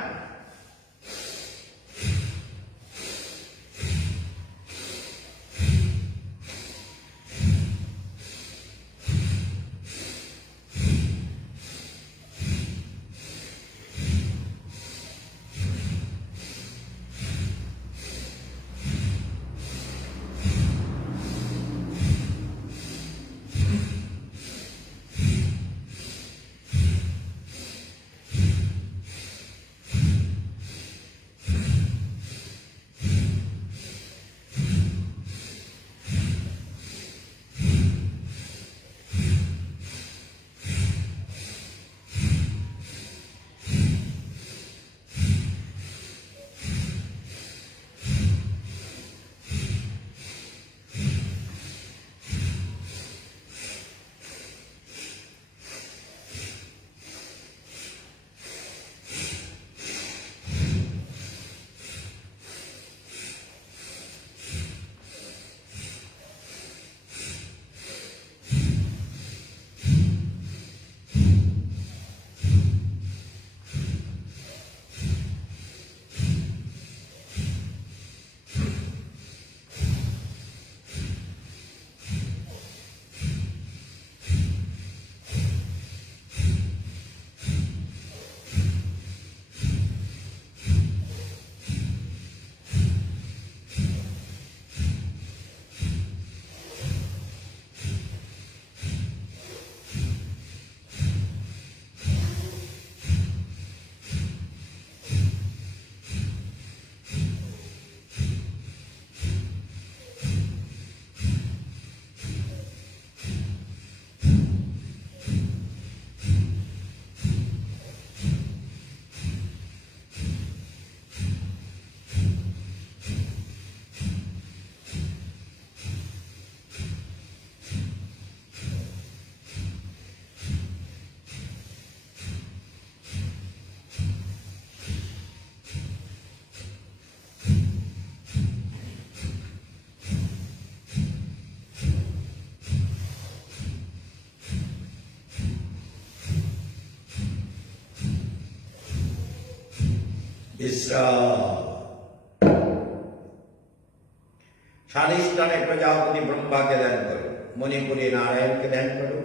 স্বাধিষ্ঠানে প্রজাপতি ব্রহ্মাকে ধ্যান করো, মণিপুরে নারায়ণকে ধ্যান করো।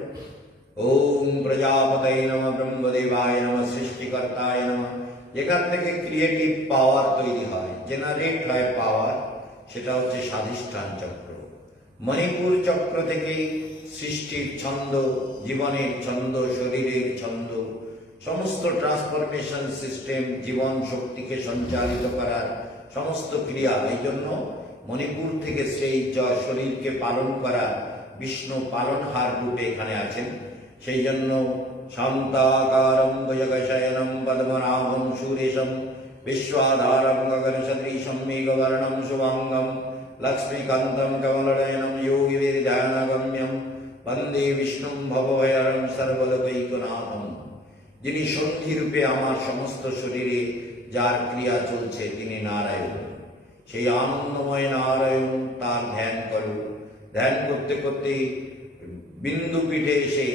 ওম প্রজাপতয়ে নমঃ, ব্রহ্মদেবায় নমঃ, সৃষ্টিকর্তায় নমঃ। যেখান থেকে ক্রিয়েটিভ পাওয়ার তৈরি হয়, জেনারেট হয় পাওয়ার, সেটা হচ্ছে স্বাধিষ্ঠান চক্র। মণিপুর চক্র থেকে সৃষ্টির ছন্দ, জীবনের ছন্দ, শরীরের ছন্দ, সমস্ত ট্রান্সফরমেশন সিস্টেম, জীবন শক্তিকে সঞ্চালিত করার সমস্ত ক্রিয়া। এই জন্য মণিপুর থেকে সেই শরীরকে পালন করা বিষ্ণু পালনহার রূপে এখানে আছেন। সেই জন্য শান্তাকারম ভুজগশয়নম পদ্মনাভম সুরেশম বিশ্বাধারম গগনসদৃশম মেঘবর্ণম শুভাঙ্গম লক্ষ্মীকান্তম কমলনয়নম যোগীবীর্যানাগম্যম বন্দে বিষ্ণুম ভবভয়হরম সর্বলোকৈকনাথম। যিনি সন্ধি রূপে আমার সমস্ত শরীরে যার ক্রিয়া চলছে, তিনি নারায়ণ। সেই আনন্দময় নারায়ণ, তার ধ্যান করো। ধ্যান করতে করতে বিন্দু পিঠে এসে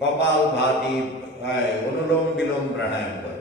কপাল ভাতি অনুলোম বিলোম প্রাণায়াম করো।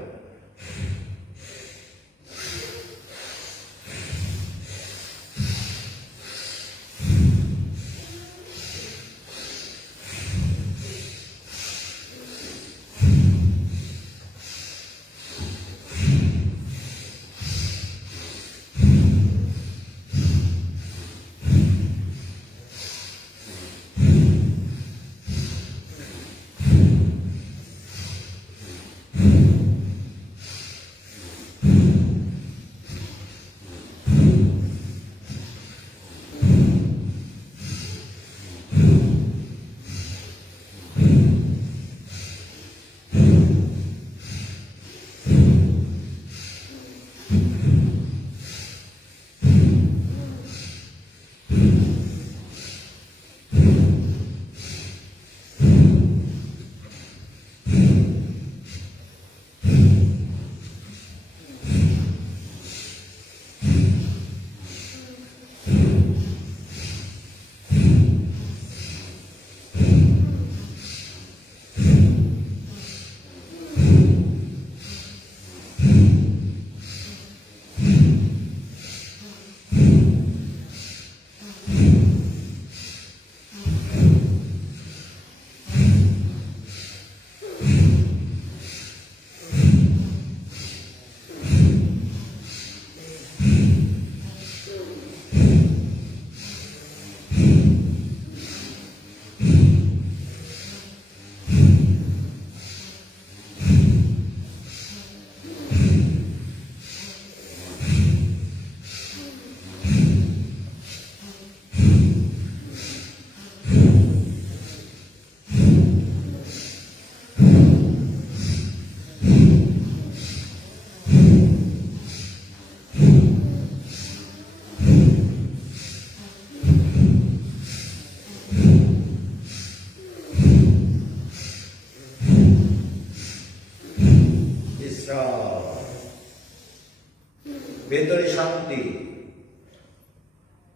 ভেতরে শান্তি।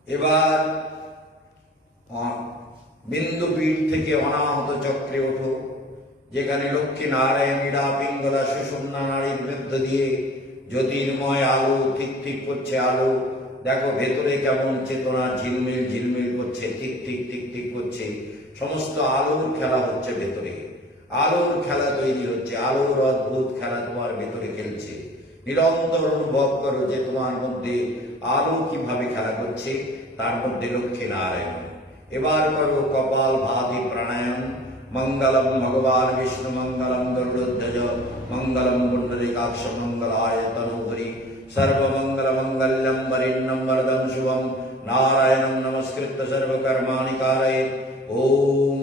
এবার বিন্দুপীঠ থেকে অনাহত চক্রে ওঠো, যেখানে লক্ষ্মী নারায়ণ ইড়া পিঙ্গলা সুষুম্না নাড়ির মধ্য দিয়ে জ্যোতির্ময় আলো ঠিক ঠিক করছে। আলো দেখো ভেতরে কেমন চেতনা ঝিলমিল ঝিলমিল করছে, ঠিক ঠিক ঠিক ঠিক করছে। সমস্ত আলোর খেলা হচ্ছে ভেতরে, আলোর খেলা তৈরি হচ্ছে, আলোর অদ্ভুত খেলা তোমার ভেতরে খেলছে। নিরন্তর অনুভব করো যে তোমার মধ্যে আলো কিভাবে খেলা করছে, তার মধ্যে লক্ষ্মী নারায়ণ। এবার করো কপাল ভাতি প্রাণায়াম। মঙ্গলম ভগবান বিষ্ণু মঙ্গলম গরুড়ধ্বজ মঙ্গলম পুণ্ডরীকাক্ষ মঙ্গলায় তনুহরি সর্বমঙ্গল মঙ্গল্যম বরিণ্যম বরদম শুভম নারায়ণং নমস্কৃত্য সর্বকর্মাণি कारयेत्। ওম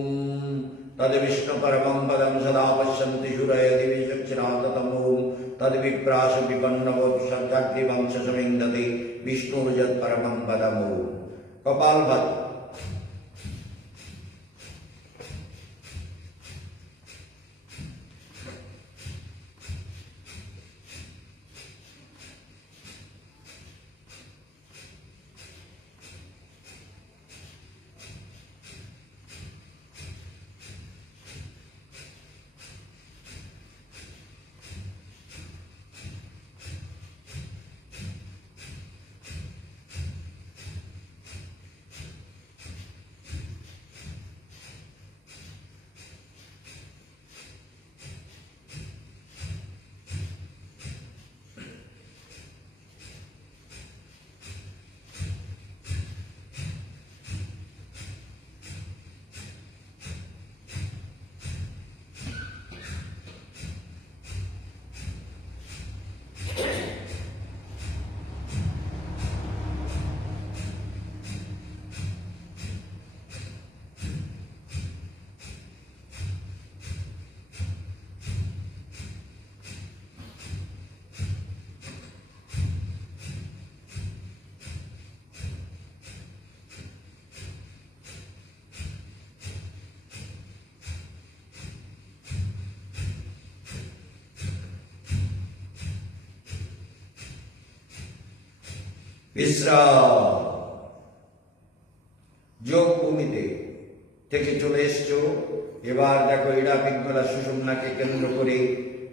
तद्विष्णु परमं पदं सदा पश्यन्ति शूरय दिवि चक्षुराततम्। ओं तद्विप्राश विपन्नवोत्सर्गाग्निवंशसमिन्दते विष्णुर्यत् परमं पदम्। ओं कपालभाति। বিশ্রাম। যোগ ভূমিতে থেকে চলে এসছো। এবার দেখো এরা পিঙ্গলা সুষুম্নাকে কেন্দ্র করে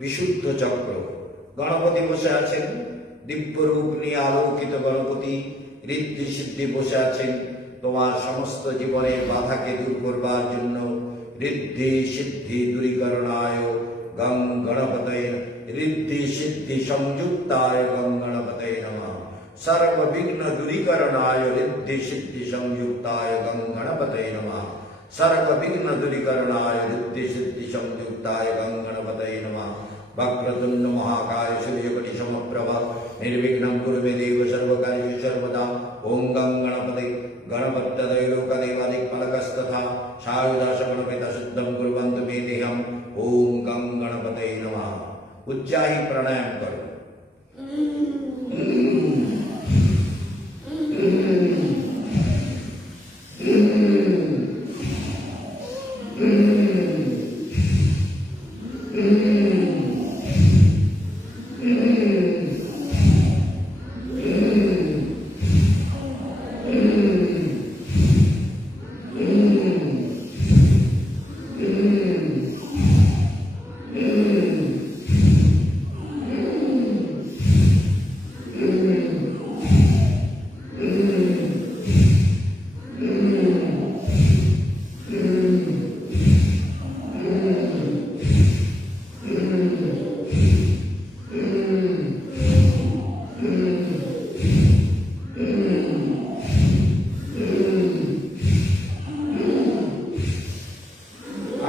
বিশুদ্ধ চক্র। গণপতি বসে আছেন, দিব্য রূপ নিয়ে আলোকিত গণপতি ঋদ্ধি সিদ্ধি বসে আছেন তোমার সমস্ত জীবনের বাধাকে দূর করবার জন্য। ঋদ্ধি সিদ্ধি দূরীকরণায় গং গণপতয়ে ঋদ্ধি সিদ্ধি সংযুক্তায় গং গণপতয়ে নমঃ। सर्वविघ्न दूरीकरणाय ऋद्धि सिद्धि संयुक्ताय गं गणपतये नमः। सर्वविघ्न दूरीकरणाय ऋद्धि सिद्धि संयुक्ताय गं गणपतये नमः। वक्रतुंड महाकाय सूर्यकोटि समप्रभ निर्विघ्नं कुरु मे देव सर्वकार्येषु सर्वदा। ओं गं गणपते गणपत्यदय लोकदेवादिक्पालकस्तथा सायुधा सकलपेता शुद्धं कुर्वन्तु मे देहम्। ओं गं गणपतये नमः। उच्चाही प्राणायाम करो।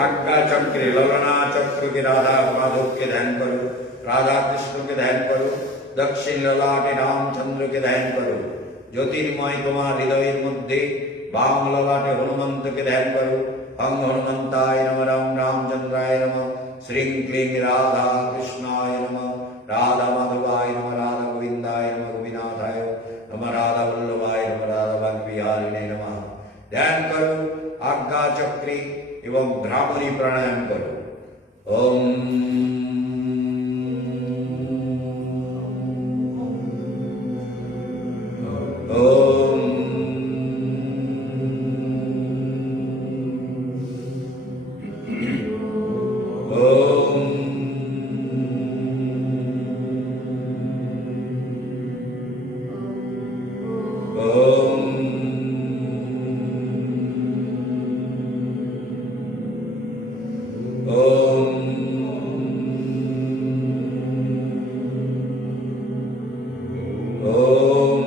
आज्ञा चक्र ललना चक्र के राधा माधव के ध्यान करो। राधा कृष्ण के ध्यान करो। दक्षिण ललाटे रामचंद्र के ध्यान करो। ज्योतिर्मय तुम्हार हृदय मध्य वाम ललाटे हनुमंत के ध्यान करो। हं हनुमंताय नमः। राम रामचंद्राय नमः। श्रीं क्लीं राधा कृष्णाय नमः। राधा माधवाय नमः। राधा गोविंदाय नमः। गोपीनाथाय नमः। राधा वल्लभाय नमः। राधा भाग्यविहारिणे नमः। ध्यान करो आज्ञा चक्री एवं भ्रामरी प्राणायाम करो। ओम ओम ओम ओम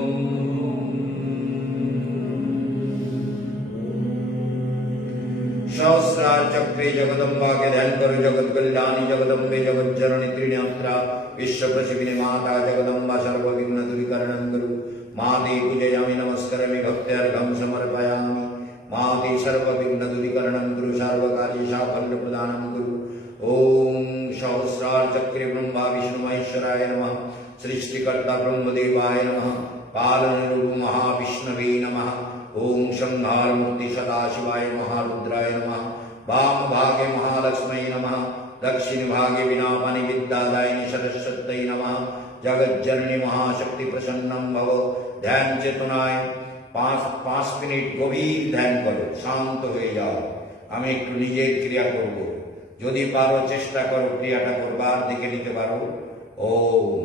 सहस्रार चक्रे जगदम्बा के ध्यान करो। जगत कल्याणी जगदम्बे जगत जननी त्रिनेत्रा विश्व प्रसिद्धिने माता जगदम्बा सर्वविघ्न दूरीकरणं कुरु। माते पूजयामि नमस्करामि भक्त्यार्घं समर्पयामि। माते सर्वविघ्न दूरीकरणं कुरु। सर्वकार्य साफल्य प्रदानं कुरु। ओम सहस्रार चक्रे ब्रह्मा विष्णु महेश्वराय नमः। सृष्टिकर्ता ब्रह्मदेवाय नमः। पालनरूप महाविष्णवे नमः। ओम संहार मूर्ति सदाशिवाय महारुद्राय नमः। वाम भागे महालक्ष्मी नमः। दक्षिण भागे विनापानि विद्यादायिनी सरस्वत्यै नमः। जगत जननी महाशक्ति प्रसन्नं भव। ध्यान चेतनाय 5 मिनट गभीर ध्यान करो। शांत হয়ে যাও। আমি একটু নিজের ক্রিয়া করব। যদি পারো চেষ্টা করো ক্রিয়াটা করবার দিকে নিতে পারো। ওম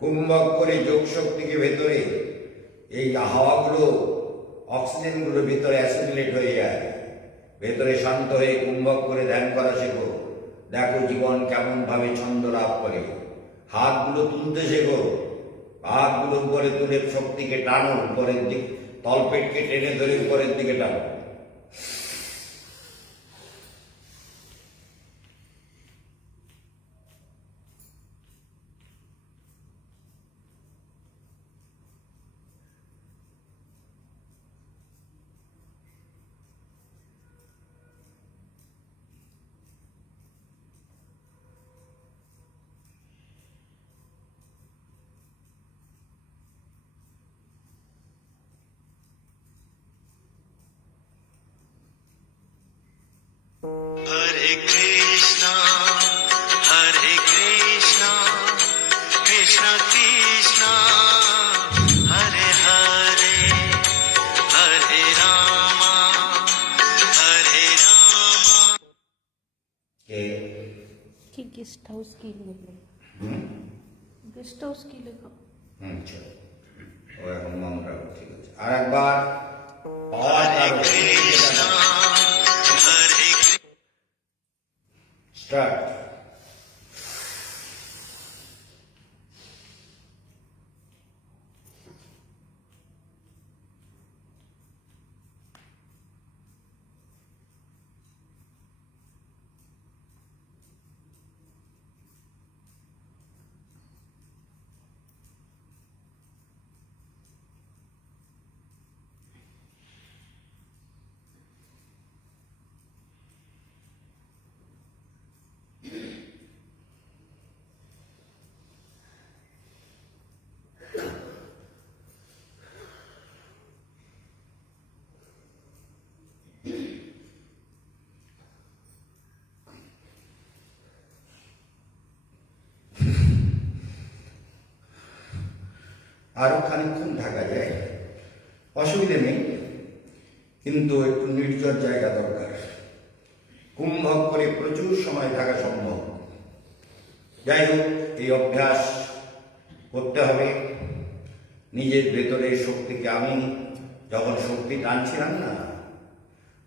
কুম্ভক করে যোগ শক্তিকে ভেতরে এই হাওয়াগুলো অক্সিজেনগুলো ভিতরে অ্যাসিমিলেট হয়ে যায়, ভেতরে শান্ত হয়ে কুম্ভক করে ধ্যান করা শেখো। দেখো জীবন কেমন ভাবে ছন্দ লাভ করে। হাতগুলো তুলতে শেখো, হাতগুলো উপরে তুলে শক্তিকে টানো, উপরের দিক তলপেটকে টেনে ধরে উপরের দিকে টানো। Hare Krishna, Hare Krishna, Krishna Krishna, Hare Hare, Hare Rama, Hare Rama. কে কি গেস্ট হাউস কি লেখো? গেস্ট হাউস কি লেখো? চলো, ও এখন মন্ত্র ঠিক আছে। আর একবার স্টার্ট। আরো খানিকক্ষণ থাকা যায়, অসুবিধে নেই, কিন্তু একটু নির্জন জায়গা দরকার। কুম্ভক করে প্রচুর সময় থাকা সম্ভব। যাই হোক, এই অভ্যাস করতে হবে। নিজের ভেতরের শক্তিকে, আমি যখন শক্তি টানছিলাম না,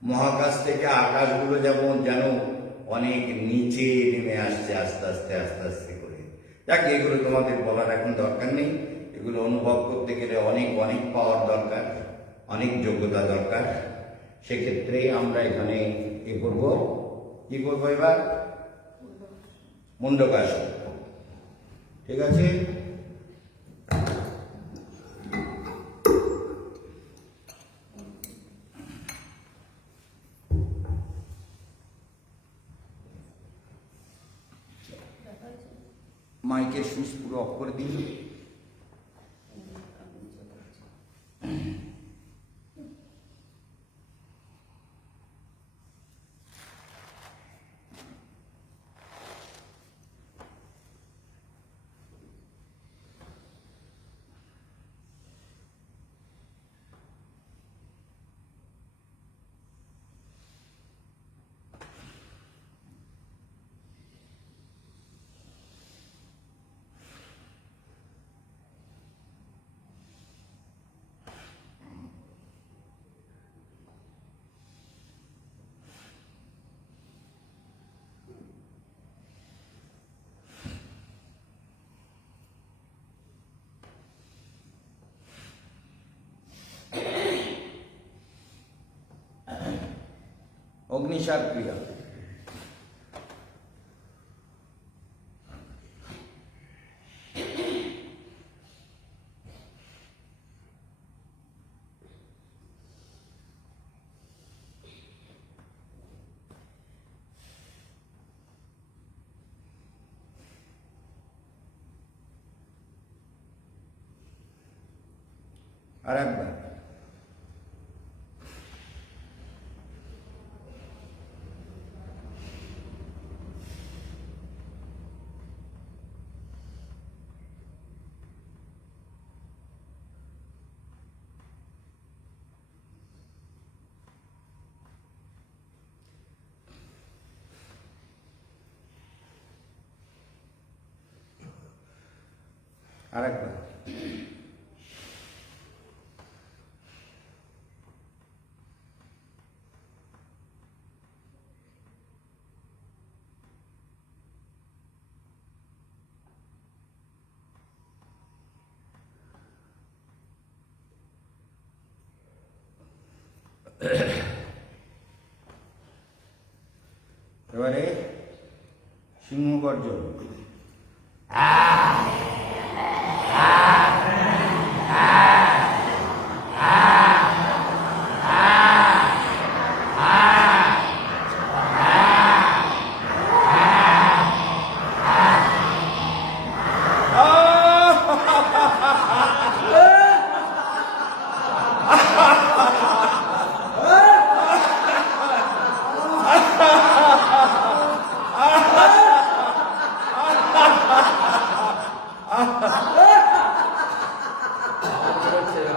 মহাকাশ থেকে আকাশগুলো যেন অনেক নিচে নেমে আসছে আস্তে আস্তে আস্তে আস্তে করে। যাক, এগুলো তোমাদের বলার এখন দরকার নেই। এগুলো অনুভব করতে গেলে অনেক অনেক পাওয়ার দরকার, অনেক যোগ্যতা দরকার। সেক্ষেত্রে আমরা এখানে কি করবো এবার? মুন্ডকাসন। ঠিক আছে, মাইকের সুইচ পুরো অফ করে দিন। অগ্নিসার ক্রিয়া। আর একবার এবারে সিংহ গর্জন।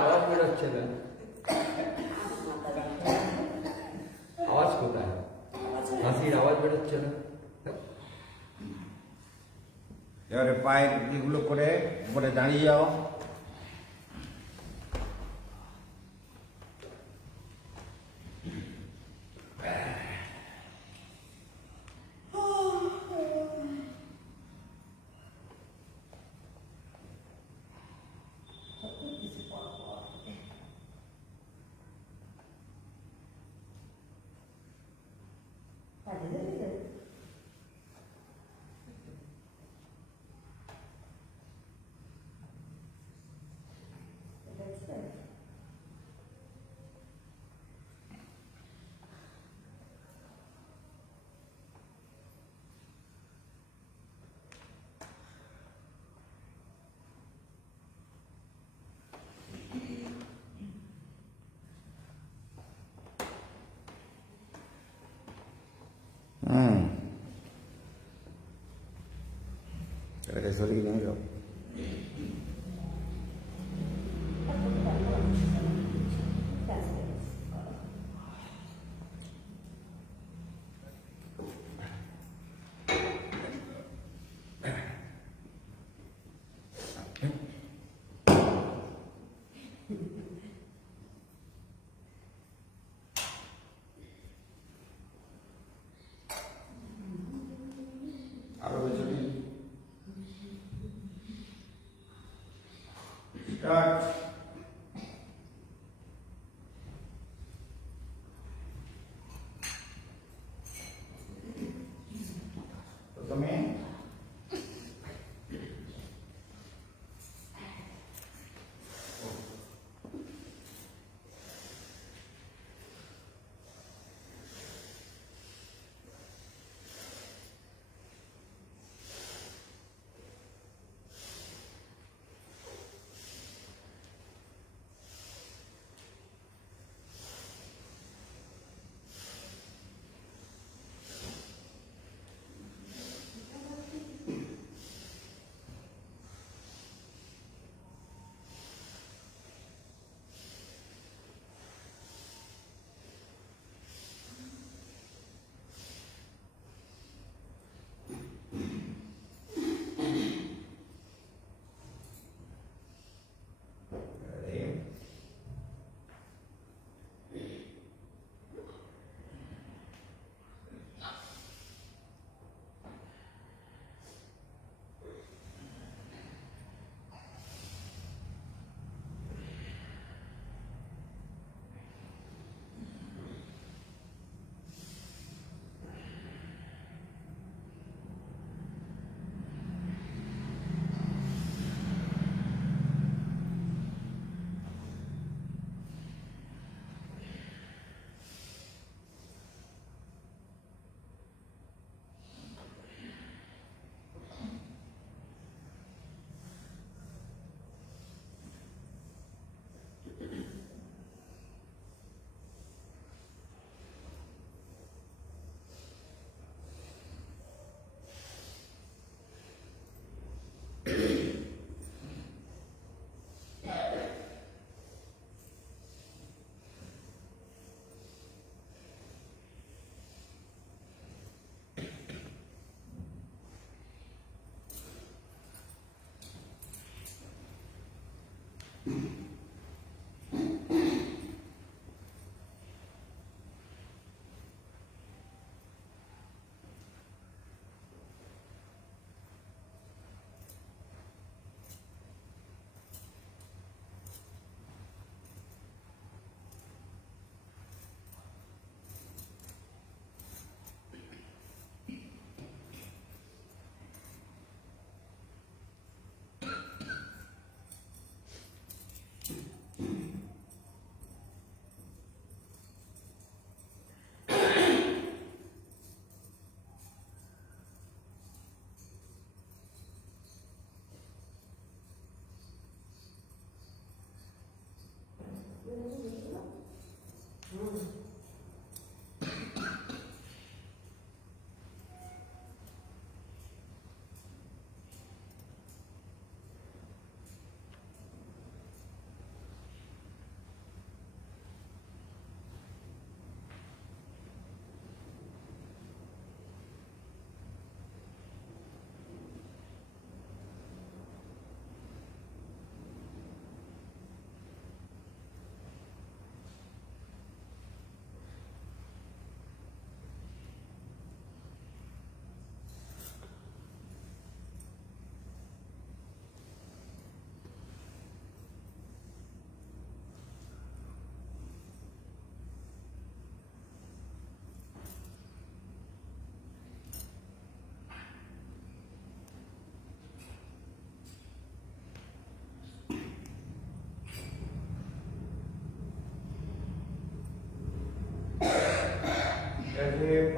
আওয়াজ বেরোচ্ছে না। আওয়াজ কোথায়? হাসির আওয়াজ বেরোচ্ছে না। এবারে পায়ের এগুলো করে উপরে দাঁড়িয়ে যাও। এবারে শরীর নিয়ে যাও। আরো বেশি স্টার্ট। প্রথমে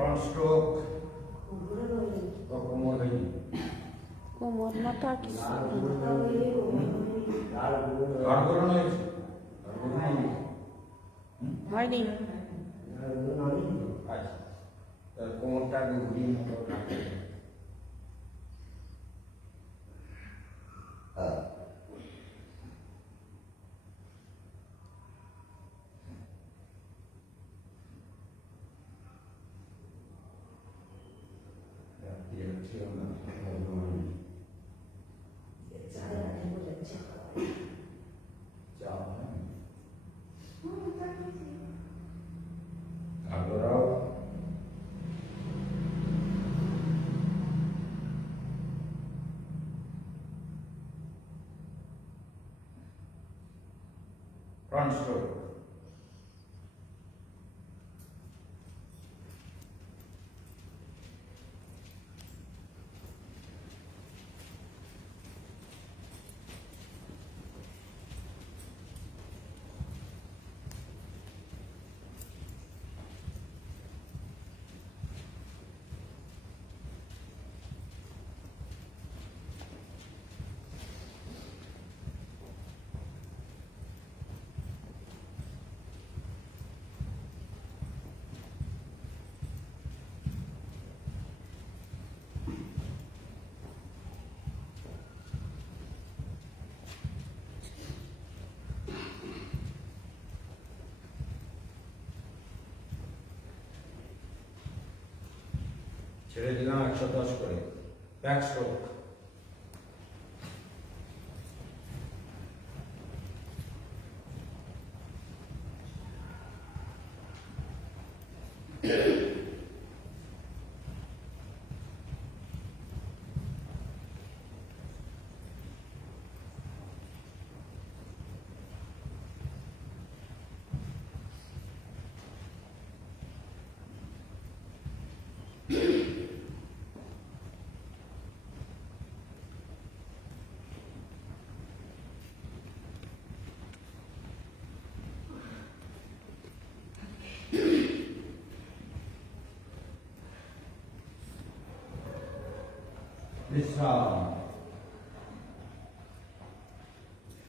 फ्रंट स्ट्रोक तो कोमर नहीं কোমর না তো আর কিছু আর করো না হয়নি। আচ্ছা তার কোমরটা ঘুরিয়ে মতো রাখতে front stroke. ছেড়ে দিলাম 110 করে ব্যাক স্ট্রোক বিশ্রাম